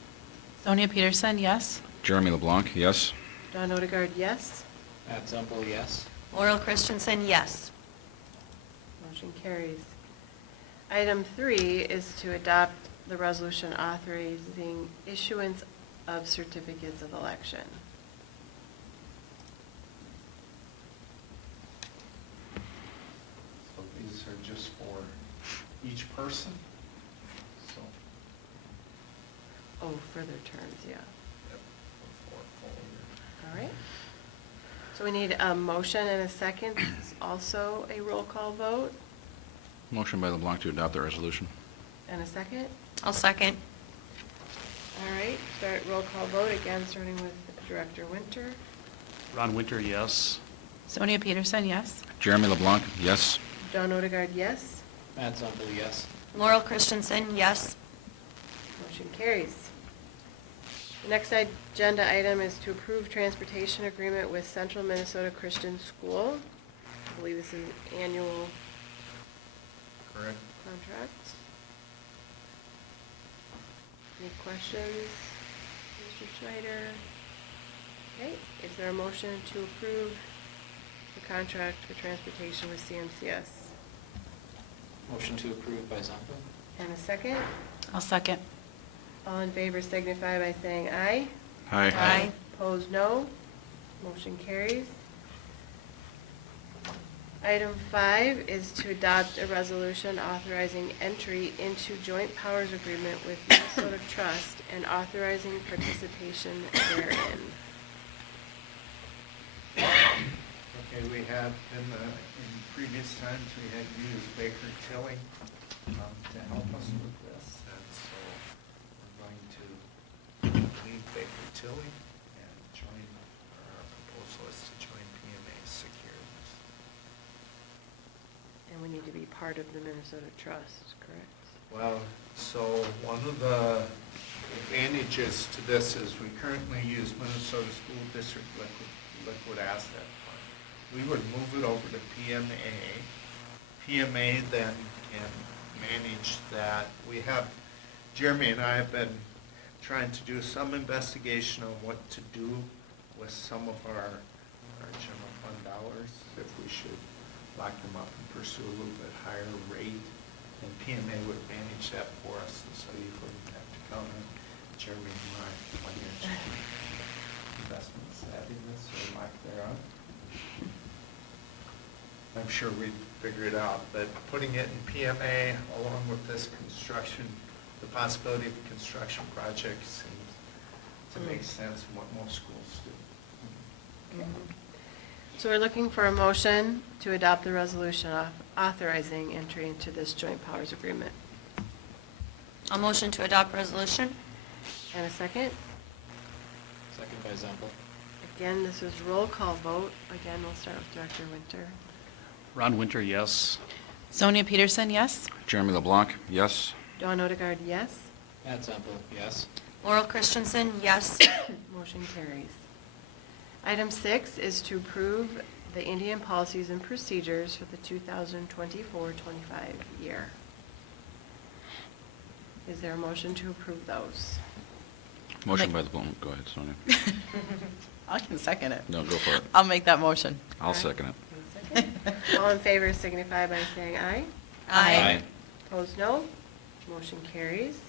Sonia Peterson, yes. Jeremy LeBlanc, yes. Don Odegaard, yes. Matt Zempel, yes. Laurel Christensen, yes. Motion carries. Item 3 is to adopt the resolution authorizing issuance of certificates of election. So these are just for each person. So, Oh, further terms, yeah. yep, for 4 full years. All right. So we need a motion and a second. This is also a roll call vote. Motion by LeBlanc to adopt the resolution. And a second? I'll second. All right, start roll call vote again, starting with Director Winter. Ron Winter, yes. Sonia Peterson, yes. Jeremy LeBlanc, yes. John Odegaard, yes. Matt Zumpel, yes. Laurel Christensen, yes. Motion carries. The next agenda item is to approve transportation agreement with Central Minnesota Christian School. I believe this is an annual Correct. contract. Any questions, Mr. Schneider? Okay, is there a motion to approve the contract for transportation with CMCS? Motion to approve by Zumpel. And a second? I'll second. All in favor signify by saying aye. Aye. Opposed, no. Motion carries. Item 5 is to adopt a resolution authorizing entry into joint powers agreement with Minnesota Trust and authorizing participation therein. Okay, we have in previous times, we had used Baker Tilly to help us with this. And so we're going to leave Baker Tilly and join, our proposal is to join PMA Securities. And we need to be part of the Minnesota Trust, correct? Well, so one of the advantages to this is we currently use Minnesota School District Liquid Asset Fund. We would move it over to PMA. PMA then can manage that. We have, Jeremy and I have been trying to do some investigation on what to do with some of our general fund dollars, if we should lock them up and pursue a little bit higher rate. And PMA would manage that for us, and so you wouldn't have to count on Jeremy and my financial investment savviness or lack thereof. I'm sure we'd figure it out, but putting it in PMA along with this construction, the possibility of a construction project seems to make sense in what most schools do. So we're looking for a motion to adopt the resolution authorizing entry into this joint powers agreement. I'll motion to adopt resolution. And a second? Second by Zumpel. Again, this is roll call vote. Again, we'll start with Director Winter. Ron Winter, yes. Sonia Peterson, yes. Jeremy LeBlanc, yes. Dawn Odegaard, yes. Matt Zumpel, yes. Laurel Christensen, yes. Motion carries. Item 6 is to approve the Indian policies and procedures for the 2024-25 year. Is there a motion to approve those? Motion by LeBlanc, go ahead, Sonia. I can second it. No, go for it. I'll make that motion. I'll second it. All in favor signify by saying aye. Aye. Opposed, no. Motion carries.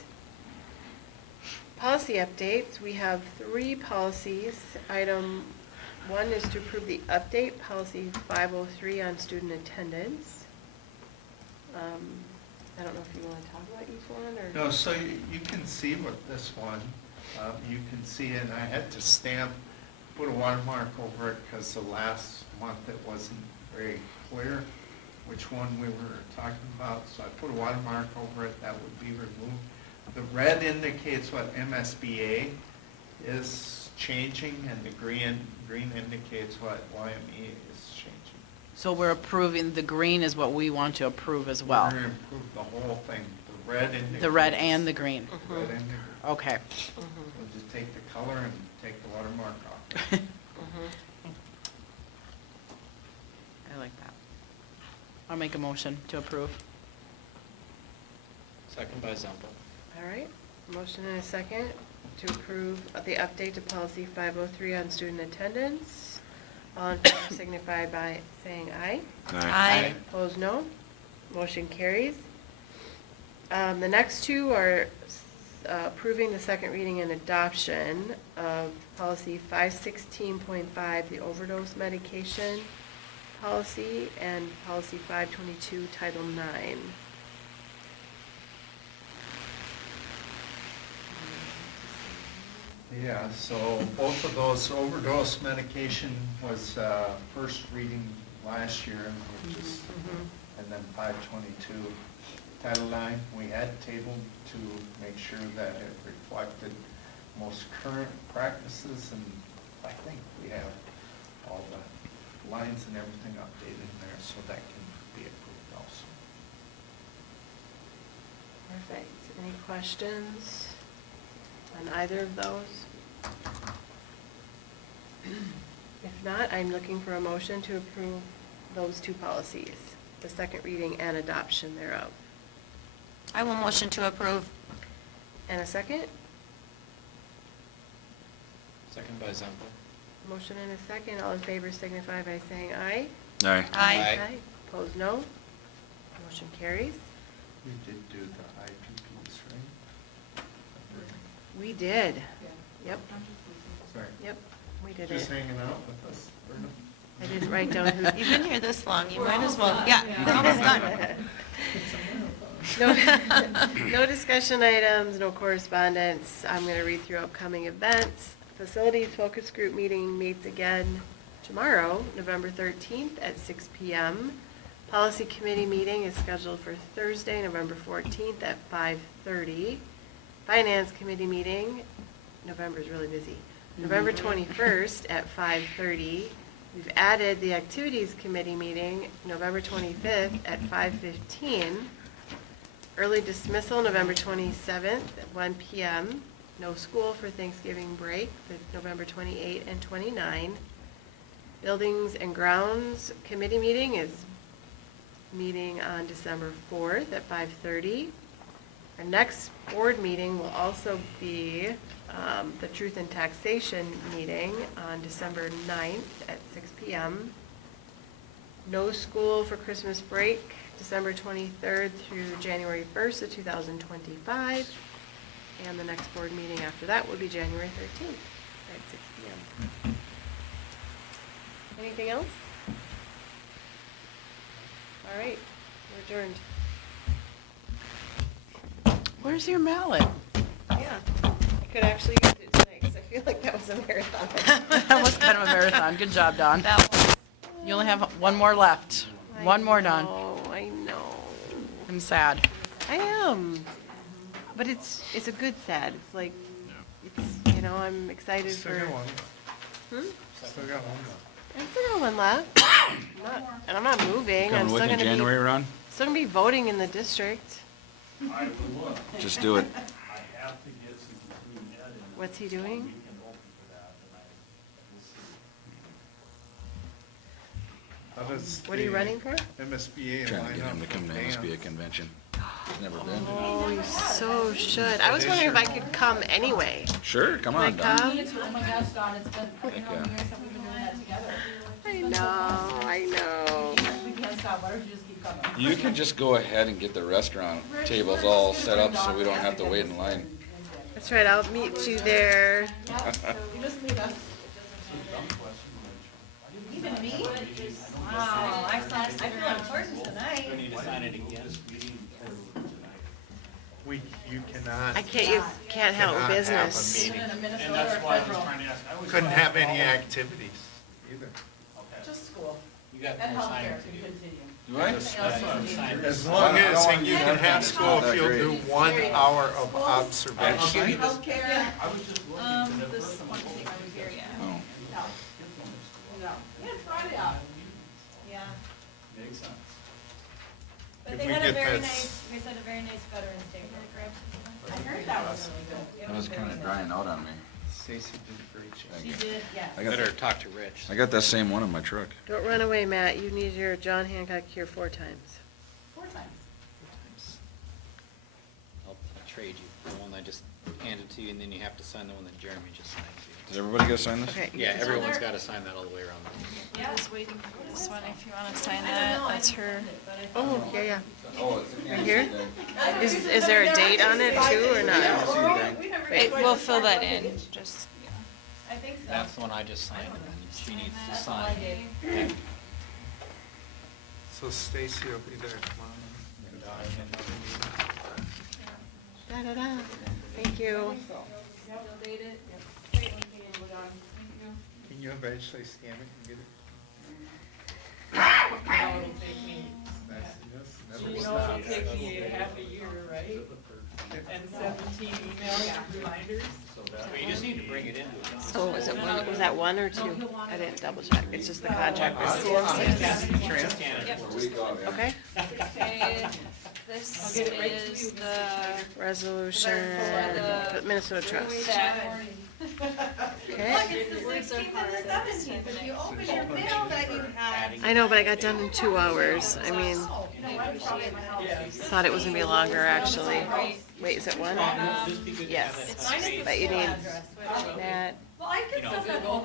Policy updates, we have 3 policies. Item 1 is to approve the update, policy 503 on student attendance. I don't know if you want to talk about each one, or? No, so you can see what this one, you can see, and I had to stamp, put a watermark over it because the last month it wasn't very clear which one we were talking about, so I put a watermark over it, that would be removed. The red indicates what MSBA is changing, and the green indicates what YME is changing. So we're approving, the green is what we want to approve as well. We're going to improve the whole thing, the red indicates. The red and the green. Red and the green. Okay. We'll just take the color and take the watermark off. I like that. I'll make a motion to approve. Second by Zumpel. All right, motion and a second to approve the update to policy 503 on student attendance. All in favor signify by saying aye. Aye. Opposed, no. Motion carries. The next 2 are approving the second reading and adoption of policy 516.5, the overdose medication policy, and policy 522, Title IX. Yeah, so both of those overdose medication was first reading last year, which is, and then 522. Title IX, we had tabled to make sure that it reflected most current practices, and I think we have all the lines and everything updated in there, so that can be approved also. Perfect. Any questions on either of those? If not, I'm looking for a motion to approve those two policies, the second reading and adoption thereof. I will motion to approve. And a second? Second by Zempel. Motion and a second. All in favor signify by saying aye. Aye. Aye. Opposed, no. Motion carries. We did do the IPPs, right? We did. Yep, Sorry. yep, we did Just it. hanging out with us, Brenda. I didn't write down who. You've been here this long, you might as well, yeah, we're almost done. No, no discussion items, no correspondence. I'm going to read through upcoming events. Facilities Focus Group meeting meets again tomorrow, November 13th at 6 p.m. Policy Committee meeting is scheduled for Thursday, November 14th at 5:30. Finance Committee meeting, November's really busy, November 21st at 5:30. We've added the Activities Committee meeting, November 25th at 5:15. Early dismissal, November 27th at 1 p.m. No school for Thanksgiving break, November 28 and 29. Buildings and Grounds Committee meeting is meeting on December 4th at 5:30. Our next board meeting will also be the Truth in Taxation meeting on December 9th at 6 p.m. No school for Christmas break, December 23rd through January 1st of 2025. And the next board meeting after that will be January 13th at 6 p.m. Anything else? All right, we're adjourned. Where's your mallet? Yeah, I could actually use it tonight, because I feel like that was a marathon. That was kind of a marathon. Good job, Dawn. That was, You only have one more left. One more, Dawn. I know. I'm sad. I am. But it's a good sad. It's like, it's, you know, I'm excited Still for. got one. Hmm? Still got one left. I still got one left. And I'm not moving. I'm Coming still with in gonna January, be, Ron? still gonna be voting in the district. I would. Just do it. I have to get some continuing ed in. What's he doing? We can open for that, and How does What are you the running for? MSBA Trying to line get up him to come to with MSBA bands? convention. He's never been. Oh, you so should. I was wondering if I could come anyway. Sure, come Can I on, Don. come? Oh my gosh, Dawn, it's been, Heck yeah. years that we've been doing that together. I know. We can't stop. Why don't you just keep coming? You can just go ahead and get the restaurant tables all set up so we don't have to wait in line. That's right, I'll meet you there. You just meet us. Even me? Wow, I feel important tonight. We need to sign it again. You cannot, I can't, you can't handle Cannot have a business. meeting. And that's why I was trying to ask. I was couldn't trying to have any follow. activities either. Okay. Just school. You got And more healthcare signing can to do. continue. Do I? As long as you can have school if you'll do 1 hour of I'll observation. give you this. Healthcare. I was just looking to the this first one one. thing over here, yeah. Oh. No. Yeah, Friday off. Yeah. Makes sense. If we get this- we said a very nice Veterans Day program. I heard that was really good. That was kind of drying out on me. Stacy did a great job. Thank She you. did, yes. I got Better that- talk to Rich. I got that same one in my truck. Don't run away, Matt. You need your John Hancock here 4 times. 4 times. I'll trade you the one I just handed to you, and then you have to sign the one that Jeremy just signed to Does everybody get to sign this? Okay. you. Yeah, everyone's got to sign that all the way around. I was waiting for this one, if you want to sign that, that's her. Oh, yeah. Oh, Right here? Is there a date on it too, or not? We'll fill that in, just, yeah. I think so. That's the one I just signed, and then she needs to sign. Okay. So Stacy will be there tomorrow. Da-da-da. Thank you. You'll date it? you eventually scan it and get it? Now it'll take me, Never you know, stop. it'll take me half a year, right? And 17 email reminders. Well, you just need to bring it in. So was it one, was that one or two? I didn't double check. It's just the contract with CMC. Okay. Okay, this is the Resolution, Minnesota Trust. Okay. It's the 16th and the 17th. If you open your mail that you had. I know, but I got done in 2 hours. I mean, thought it was gonna be longer, actually. Wait, is it one? Yes. But you need that. Well, I can still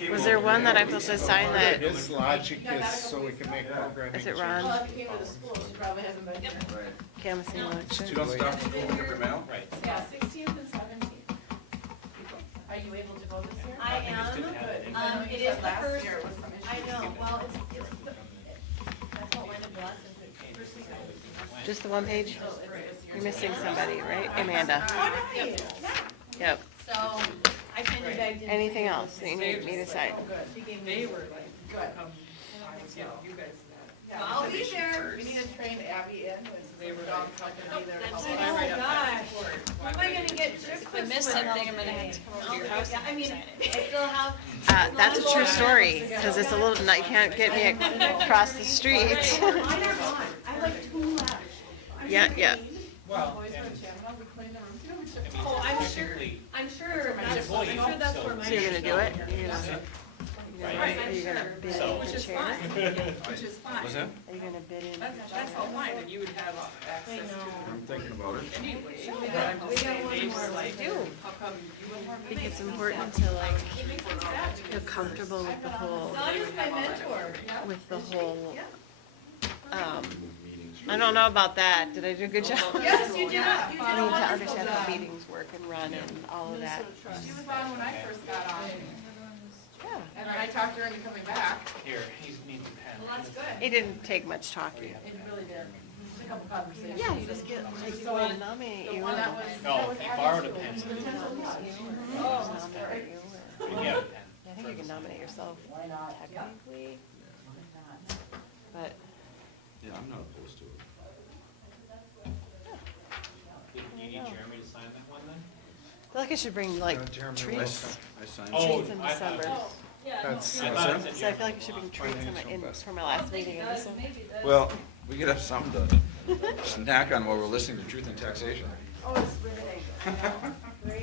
have Was there one that I'm supposed to sign that, His logic is so we can make programming. is it changes. Ron? Came to the school, she probably hasn't been here. Canvassing election? You don't stop to pick up your mail? Right. Yeah, 16th and 17th. Are you able to go this year? I am. Good. It is the Last first, year was some issues. I know, well, that's what went to us. Just the one page? You're missing somebody, right? Amanda. Yep. So, I kind of dived into. Anything else that you need me to sign? They were like, good. Yeah, you guys. So I'll be there. We need to train Abby in, they were dog talking to me there. Oh, gosh. What am I gonna get? If I miss something, I'm gonna have to come over to your house. Yeah, I mean, I still have. That's a true story, because it's a little, you can't get me across the street. Mine are gone. I have like 2 left. Yeah, yeah. Well, Boys and, were jamming up, we cleaned the room too, we took. I mean, Oh, I'm sure, technically, I'm sure it's a employee, that's where mine. So you're gonna do it? Right, Are you gonna bid So- in the chair? Which is fine. What's that? Are you gonna bid in? That's all fine, and you would have access to I'm thinking about it. it anyway. We got one more. Like, I do. how come you wouldn't I think it's important to like feel comfortable with the whole, Don is my mentor. with the whole, I don't know about that. Did I do a good job? Yes, you did. You did I a need to wonderful understand how job. meetings work and run and all of that. She was on when I first got on, Yeah. and then I talked her into coming back. here, he needs a pen. Well, that's good. It didn't take much talking. It really did. Just a couple conversations. Yeah, you just get, like, you will nominate The you. one that was. No, he borrowed a pen. Nominate you, Oh, nominate you. You can have a pen. I think you can nominate yourself Why not? technically, but Yeah, I'm not opposed to it. You need Jeremy to sign that one then? I feel like I should bring like Jeremy treats, I signed. Oh, treats in I thought- December. That's, I thought it that? said So I feel like I should bring treats for my last meeting in December. Well, we could have something to snack on while we're listening to Truth and Taxation. Oh, it's riveting. I know. Great.